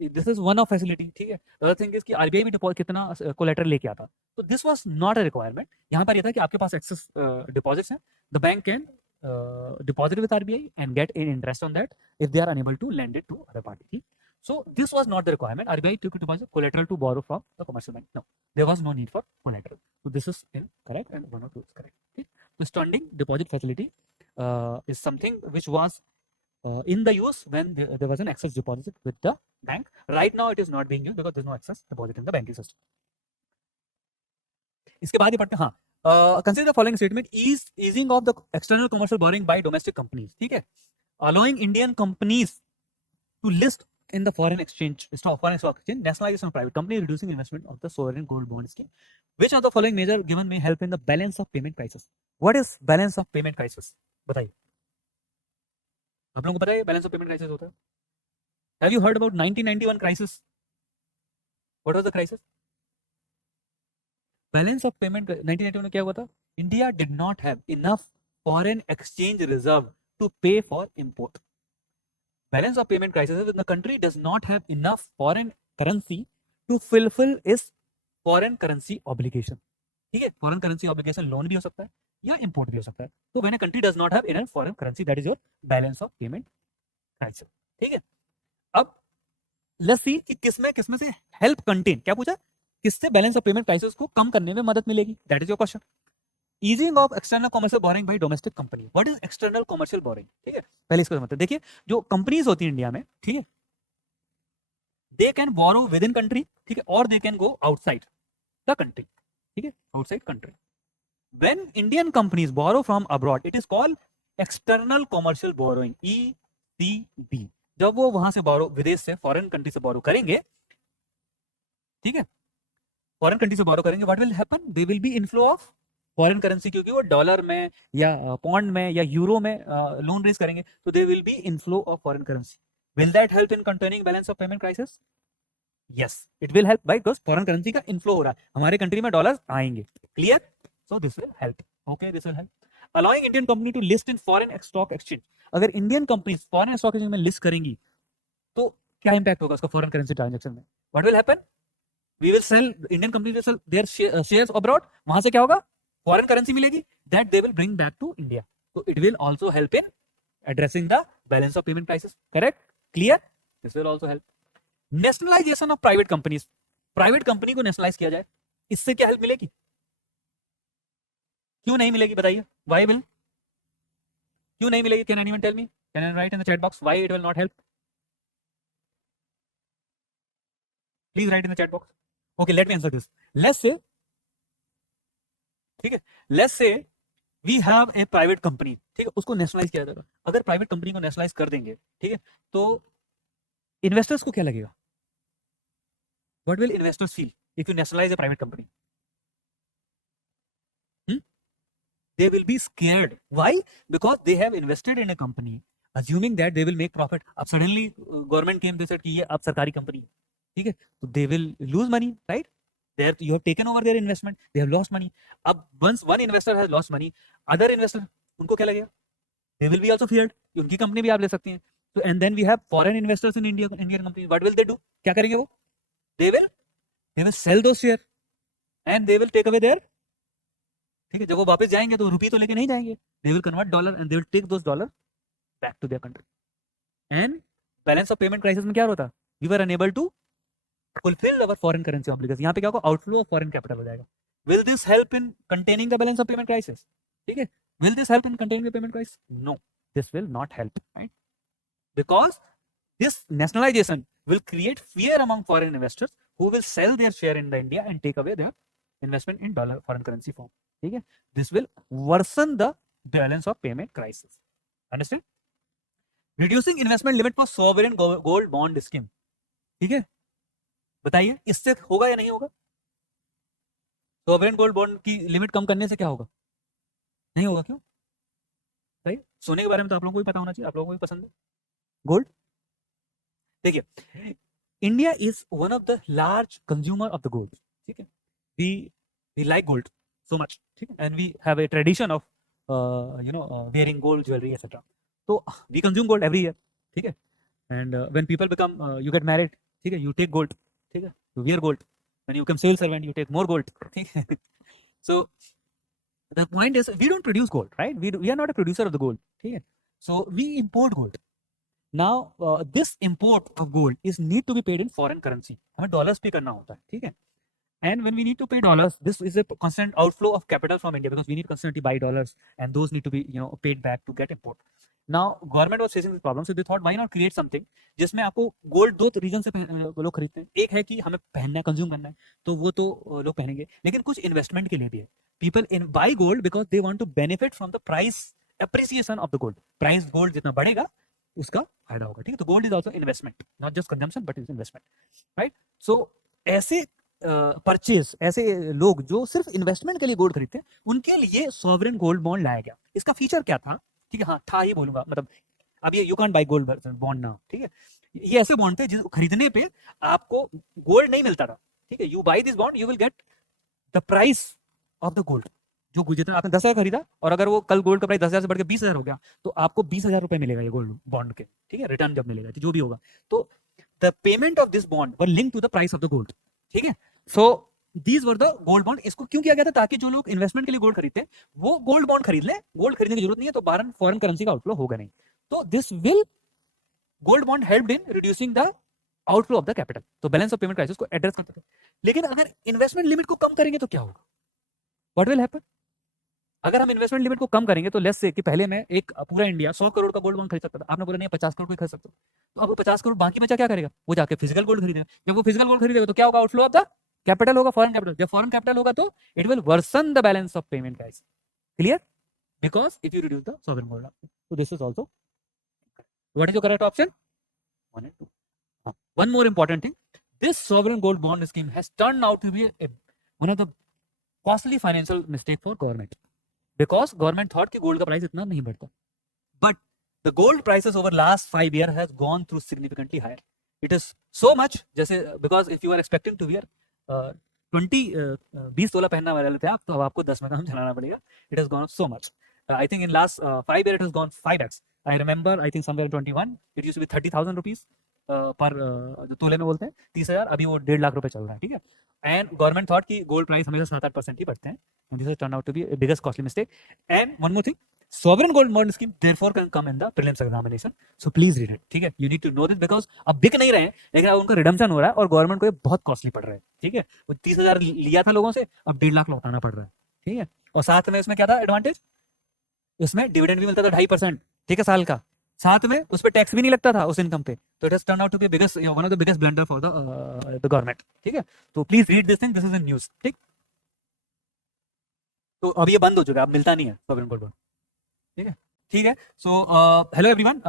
this is one off facility, ठीक है। अदर थिंग इज कि आरबीआई भी डिपॉजिट कितना कोलैटरल लेके आता, तो this was not a requirement. यहाँ पर ये था कि आपके पास एक्सेस डिपॉजिट्स हैं, the bank can deposit with RBI and get in interest on that if they are unable to lend it to other party, so this was not the requirement. RBI took it as collateral to borrow from the commercial bank. No, there was no need for collateral. So this is incorrect and 1 or 2 is correct. Okay? So standing deposit facility is something which was in the use when there was an excess deposit with the bank. Right now it is not being used because there is no excess deposit in the banking system. इसके बाद ये पढ़ते हैं, हाँ, consider the following statement: easing of the external commercial borrowing by domestic companies, ठीक है, allowing Indian companies to list in the foreign stock exchange, nationalization of private company, reducing investment of the sovereign gold bond scheme. Which of the following measure given may help in the balance of payment crisis? What is balance of payment crisis? बताइए, आप लोगों को पता है balance of payment crisis होता है? Have you heard about 1991 crisis? What was the crisis? Balance of payment 1981 में क्या हुआ था? India did not have enough foreign exchange reserve to pay for import. Balance of payment crisis is when the country does not have enough foreign currency to fulfill its foreign currency obligation. ठीक है, foreign currency obligation loan भी हो सकता है या import भी हो सकता है. तो when a country does not have enough foreign currency, that is your balance of payment crisis. ठीक है, अब let's see कि किसमें से help contain, क्या पूछा, किससे बैलेंस ऑफ पेमेंट क्राइसिस को कम करने में मदद मिलेगी. That is your question. Easing of external commercial boring bye domestic company. What is external commercial boring? ठीक है, पहले इसको समझते हैं. देखिए, जो कंपनीज होती हैं इंडिया में, ठीक है, they can borrow within country, ठीक है, और they can go outside the country. ठीक है, outside country. When Indian companies borrow from abroad, it is called external commercial borrowing, ECB. जब वो वहां से बोरो, विदेश से, फॉरेन कंट्री से बोरो करेंगे, ठीक है, फॉरेन कंट्री से बोरो करेंगे, what will happen? They will be inflow of foreign currency, क्योंकि वो डॉलर में या पॉन्ड में या यूरो में लोन रेज करेंगे, तो they will be inflow of foreign currency. Will that help in containing balance of payment crisis? Yes, it will help, by because foreign currency का इनफ्लो हो रहा है, हमारे कंट्री में डॉलर्स आएंगे. Clear? So this will help. Okay, this will help. Allowing Indian company to list in foreign stock exchange. अगर Indian companies foreign stock exchange में list करेंगी तो क्या इंपैक्ट होगा उसका फॉरेन करेंसी ट्रांजैक्शन में? What will happen? We will sell, Indian company will sell their shares abroad. वहां से क्या होगा? फॉरेन करेंसी मिलेगी, that they will bring back to India. So it will also help in addressing the balance of payment crisis. Correct? Clear? This will also help. Nationalization of private companies. Private company को nationalise किया जाए, इससे क्या help मिलेगी? क्यों नहीं मिलेगी बताइए? Why will? क्यों नहीं मिलेगी? Can anyone tell me? Can I write in the chat box why it will not help? Please write in the chat box. Okay, let me answer this. Let's say, ठीक है, let's say we have a private company, ठीक है, उसको nationalise किया जाएगा. अगर private company को nationalise कर देंगे, ठीक है, तो इन्वेस्टर्स को क्या लगेगा? What will investors feel if you nationalise A private company? They will be scared. Why? Because they have invested in A company assuming that they will make profit. अब suddenly government came, they said कि ये अब सरकारी company है, ठीक है, तो they will lose money, right? You have taken over their investment, they have lost money. अब once one investor has lost money, other investor उनको क्या लगेगा? They will be also feared. उनकी कंपनी भी आप ले सकती हैं. So and then we have foreign investors in India, Indian companies. What will they do? क्या करेंगे वो? They will sell those shares and they will take away their, ठीक है, जब वो वापस जाएंगे तो रुपये तो लेके नहीं जाएंगे. They will convert dollar and they will take those dollars back to their country. And balance of payment crisis में क्या होता? We were unable to fulfill our foreign currency obligations. यहाँ पे क्या होगा? Outflow of foreign capital हो जाएगा. Will this help in containing the balance of payment crisis? ठीक है? Will this help in containing the payment crisis? No, this will not help, right? Because this nationalization will create fear among foreign investors who will sell their share in the India and take away their investment in dollar foreign currency form. ठीक है? This will worsen the balance of payment crisis. Understand? Reducing investment limit for sovereign gold bond scheme. ठीक है? बताइए इससे होगा या नहीं होगा? सोवरेन गोल्ड बॉन्ड की लिमिट कम करने से क्या होगा? नहीं होगा. क्यों? राइट? सोने के बारे में तो आप लोगों को भी पता होना चाहिए, आप लोगों को भी पसंद है गोल्ड. देखिए, India is one of the large consumer of the gold. ठीक है, we like gold so much, ठीक है, and we have a tradition of wearing gold jewellery etcetera. तो we consume gold every year. ठीक है, and when people become you get married, ठीक है, you take gold. ठीक है, you wear gold. When you become civil servant, you take more gold. ठीक है. So the point is, we don't produce gold, right? We are not a producer of the gold. ठीक है. So we import gold. Now this import of gold is need to be paid in foreign currency. हमें dollars पे करना होता है. ठीक है. And when we need to pay dollars, this is a constant outflow of capital from India because we need constantly buy dollars, and those need to be paid back to get import. Now government was facing this problem, so they thought why not create something जिसमें आपको gold दो reason से लोग खरीदते हैं. एक है कि हमें पहनना है, कंज्यूम करना है, तो वो तो लोग पहनेंगे, लेकिन कुछ इन्वेस्टमेंट के लिए भी है. People in buy gold because they want to benefit from the price appreciation of the gold. Price gold जितना बढ़ेगा उसका फायदा होगा. ठीक है, तो gold is also investment, not just consumption but is investment, right? So ऐसे परचेज, ऐसे लोग जो सिर्फ इन्वेस्टमेंट के लिए गोल्ड खरीदते हैं, उनके लिए सॉवरेन गोल्ड बॉन्ड लाया गया. इसका फीचर क्या था? ठीक है, हाँ था ही बोलूंगा, मतलब अब ये you can by gold bond now. ठीक है, ये ऐसे बॉन्ड थे जिस खरीदने पे आपको गोल्ड नहीं मिलता था. ठीक है, you buy this bond, you will get the price of the gold, जो जितना आपने 10,000 खरीदा और अगर वो कल गोल्ड का प्राइस 10,000 से बढ़ के 20,000 हो गया तो आपको 20,000 रुपए मिलेगा ये गोल्ड बॉन्ड के, ठीक है, रिटर्न जब मिलेगा तो जो भी होगा, तो the payment of this bond were link to the price of the gold, ठीक है। So these were the gold bond. इसको क्यों किया गया था? ताकि जो लोग इन्वेस्टमेंट के लिए गोल्ड खरीदते हैं वो गोल्ड बॉन्ड खरीद ले, गोल्ड खरीदने की जरूरत नहीं है तो बाहर फॉरेन करेंसी का आउटफ्लो होगा नहीं। तो this will gold bond helped in reducing the outflow of the capital, तो बैलेंस ऑफ पेमेंट क्राइसिस को एड्रेस करते थे। लेकिन अगर इन्वेस्टमेंट लिमिट को कम करेंगे तो क्या होगा? What will happen? अगर हम इन्वेस्टमेंट लिमिट को कम करेंगे तो लेट्स से कि पहले मैं एक पूरा इंडिया 100 करोड़ का गोल्ड बॉन्ड खरीद सकता था, आपने बोला नहीं 50 करोड़ को खरीद सकता, तो अब वो 50 करोड़ बाकी बचा क्या करेगा? वो जाके फिजिकल गोल्ड खरीदेगा। जब वो फिजिकल गोल्ड खरीदेगा तो क्या होगा? आउटफ्लो ऑफ द कैपिटल होगा, फॉरेन कैपिटल। जब फॉरेन कैपिटल होगा तो it will worsen the balance of payment crisis. Clear? Because if you reduce the sovereign gold, so this is also what is your correct option? 1 and 2. One more important thing, this sovereign gold bond scheme has turned out to be one of the costly financial mistake for government, because government thought कि gold का price इतना नहीं बढ़ता, but the gold prices over last 5 years has gone through significantly higher. It is so much, जैसे because if you are expecting to wear 20 तोला पहनने वाले थे आप, तो अब आपको 10 में काम चलाना पड़ेगा. It has gone up so much. I think in last 5 years it has gone 5x. I remember, I think somewhere in 21 it used to be 30,000 rupees पर जो तोले में बोलते हैं 30,000, अभी वो 1.5 लाख रुपए चल रहा है, ठीक है. एंड गवर्नमेंट थॉट कि गोल्ड प्राइस हमेशा 7-8% ही बढ़ते हैं, and this has turned out to be a biggest costly mistake. And one more thing, sovereign gold bond scheme therefore can come in the prelims examination, so please read it, ठीक है. You need to know this because अब बिक नहीं रहे हैं, लेकिन अब उनका रिडम्पशन हो रहा है और गवर्नमेंट को ये बहुत कॉस्टली पड़ रहा है, ठीक है. वो 30,000 लिया था लोगों से, अब 1.5 लाख लौटाना पड़ रहा है, ठीक है. और साथ में इसमें क्या था एडवांटेज? उसमें डिविडेंड भी मिलता था 2.5%, ठीक है, साल का. साथ में उस पर टैक्स भी नहीं लगता था उस इनकम पे. तो it has turn out to be biggest, one of the biggest blunder for the government, ठीक है. तो please read this thing, this is in news, ठीक. तो अब ये बंद हो चुका है, अब मिलता नहीं है सॉवरेन गोल्ड बॉन्ड, ठीक है. ठीक है. So hello everyone,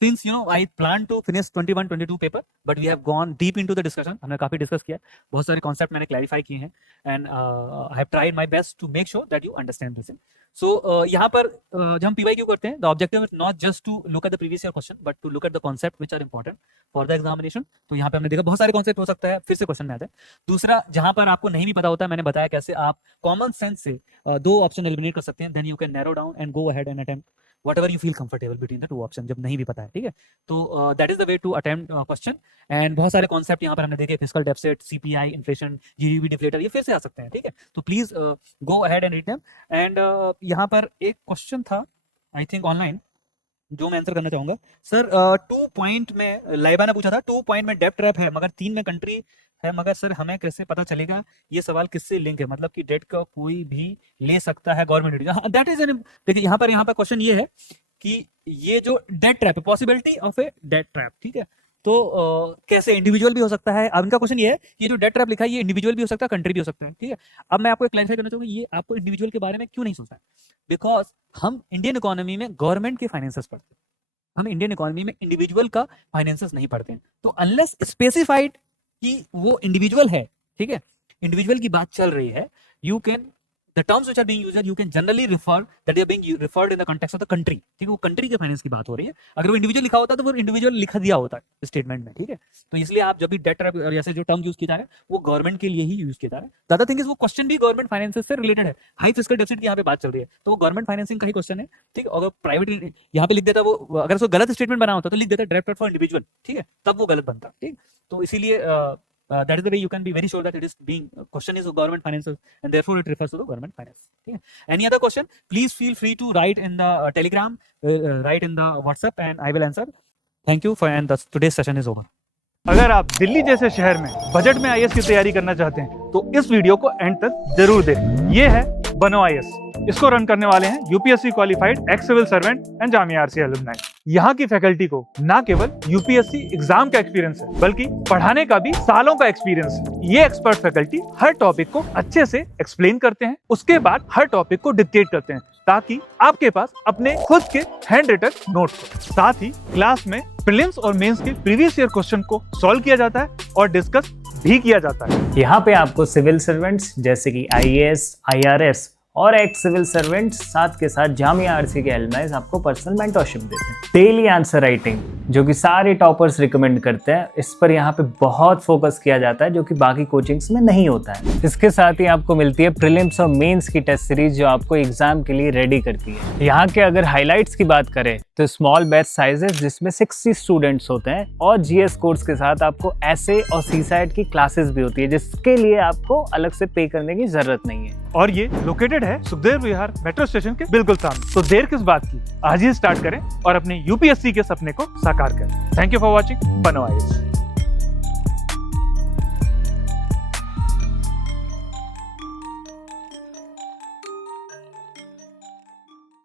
since you know I plan to finish 21-22 paper, but we have gone deep into the discussion. हमने काफी डिस्कस किया, बहुत सारे कॉन्सेप्ट मैंने क्लैरिफाई किए हैं, and I have tried my best to make sure that you understand this. So यहाँ पर जब हम PYQ करते हैं, the objective is not just to look at the previous year question, but to look at the concept which are important for the examination. तो यहाँ पे हमने देखा बहुत सारे कॉन्सेप्ट हो सकता है फिर से क्वेश्चन में आता है. दूसरा, जहाँ पर आपको नहीं भी पता होता है, मैंने बताया कैसे आप कॉमन सेंस से 2 ऑप्शन एलिमिनेट कर सकते हैं, then you can narrow down and go ahead and attempt whatever you feel comfortable between the 2 options, जब नहीं भी पता है, ठीक है. तो that is the way to attempt question. and बहुत सारे कॉन्सेप्ट यहाँ पर हमने देखे, fiscal deficit, CPI, inflation, GDP deflator, ये फिर से आ सकते हैं, ठीक है. तो please go ahead and read them. And यहाँ पर एक क्वेश्चन था आई थिंक ऑनलाइन जो मैं आंसर करना चाहूंगा. सर 2 पॉइंट में लाइबा ने पूछा था, 2 पॉइंट में डेट ट्रैप है मगर 3 में कंट्री है, मगर सर हमें कैसे पता चलेगा ये सवाल किससे लिंक है? मतलब कि डेट का कोई भी ले सकता है गवर्नमेंट. दैट इज एन, देखिए यहाँ पर क्वेश्चन ये है कि ये जो डेट ट्रैप है, possibility of A debt trap, ठीक है. तो कैसे इंडिविजुअल भी हो सकता है. अब इनका क्वेश्चन ये है कि ये जो डेट ट्रैप लिखा है ये इंडिविजुअल भी हो सकता है, कंट्री भी हो सकता है, ठीक है. अब मैं आपको एक क्लैरिफाई करना चाहूंगा, ये आपको इंडिविजुअल के बारे में क्यों नहीं सोचना है? बिकॉज हम इंडियन इकोनॉमी में गवर्नमेंट के फाइनेंसेस पढ़ते हैं, हम इंडियन इकोनॉमी में इंडिविजुअल का फाइनेंसेस नहीं पढ़ते हैं. तो अनलेस स्पेसिफाइड कि वो इंडिविजुअल है, ठीक है, इंडिविजुअल की बात चल रही है, you can the terms which are being used, you can generally refer that they are being referred in the context of the country, ठीक है. वो कंट्री के फाइनेंस की बात हो रही है. अगर वो इंडिविजुअल लिखा होता तो वो इंडिविजुअल लिखा दिया होता है स्टेटमेंट में, ठीक है. तो इसलिए आप जब भी डेट ट्रैप जैसे जो टर्म यूज किया जा रहा है वो गवर्नमेंट के लिए ही यूज किया जा रहा है. द अदर थिंग इज वो क्वेश्चन भी गवर्नमेंट फाइनेंसेस से रिलेटेड है. हाई फिस्कल डेफिसिट की यहाँ पे बात चल रही है, तो वो गवर्नमेंट फाइनेंसिंग का ही क्वेश्चन है, ठीक है. अगर प्राइवेट यहाँ पे लिख देता वो, अगर उसको गलत स्टेटमेंट बना होता तो लिख देता डेट ट्रैप फॉर इंडिविजुअल, ठीक है, तब वो गलत बनता, ठीक. तो इसीलिए that is the way you can be very sure that it is being question is of government finances and therefore it refers to the government finance. Okay. Any other question? Please feel free to write in the Telegram, write in the WhatsApp, and I will answer. Thank you for, and today's session is over. अगर आप दिल्ली जैसे शहर में budget में IAS की तैयारी करना चाहते हैं तो इस वीडियो को एंड तक जरूर देखें. ये है बनो IAS. इसको रन करने वाले हैं UPSC qualified ex civil servant and Jamia RCA alumni. यहाँ की फैकल्टी को ना केवल UPSC एग्जाम का एक्सपीरियंस है बल्कि पढ़ाने का भी सालों का एक्सपीरियंस है. ये एक्सपर्ट फैकल्टी हर टॉपिक को अच्छे से एक्सप्लेन करते हैं, उसके बाद हर टॉपिक को डिक्टेट करते हैं ताकि आपके पास अपने खुद के हैंड रिटन नोट्स हो. साथ ही क्लास में प्रीलिम्स और मेंस के प्रीवियस ईयर क्वेश्चन को सॉल्व किया जाता है और डिस्कस भी किया जाता है. यहाँ पे आपको सिविल सर्वेंट्स जैसे कि IAS, IRS और एक्स सिविल सर्वेंट्स साथ के साथ जामिया RCA के एलुमनाई आपको पर्सनल मेंटरशिप देते हैं. डेली आंसर राइटिंग, जो कि सारे टॉपर्स रिकमेंड करते हैं। इस पर यहाँ पे बहुत फोकस किया जाता है जो कि बाकी कोचिंग्स में नहीं होता है। इसके साथ ही आपको मिलती है प्रीलिम्स और मेंस की टेस्ट सीरीज जो आपको एग्जाम के लिए रेडी करती है। यहाँ के अगर हाइलाइट्स की बात करें तो स्मॉल बैच साइजेस जिसमें 60 स्टूडेंट्स होते हैं और जीएस कोर्स के साथ आपको एसए और सीसाइट की क्लासेस भी होती है जिसके लिए आपको अलग से पे करने की जरूरत नहीं है। और ये लोकेटेड है सुखदेव विहार मेट्रो स्टेशन के बिल्कुल सामने। तो देर किस बात की, आज ही स्टार्ट करें और अपने यूपीएससी के सपने को साकार करें। थैंक यू फॉर वॉचिंग बनो आईएएस।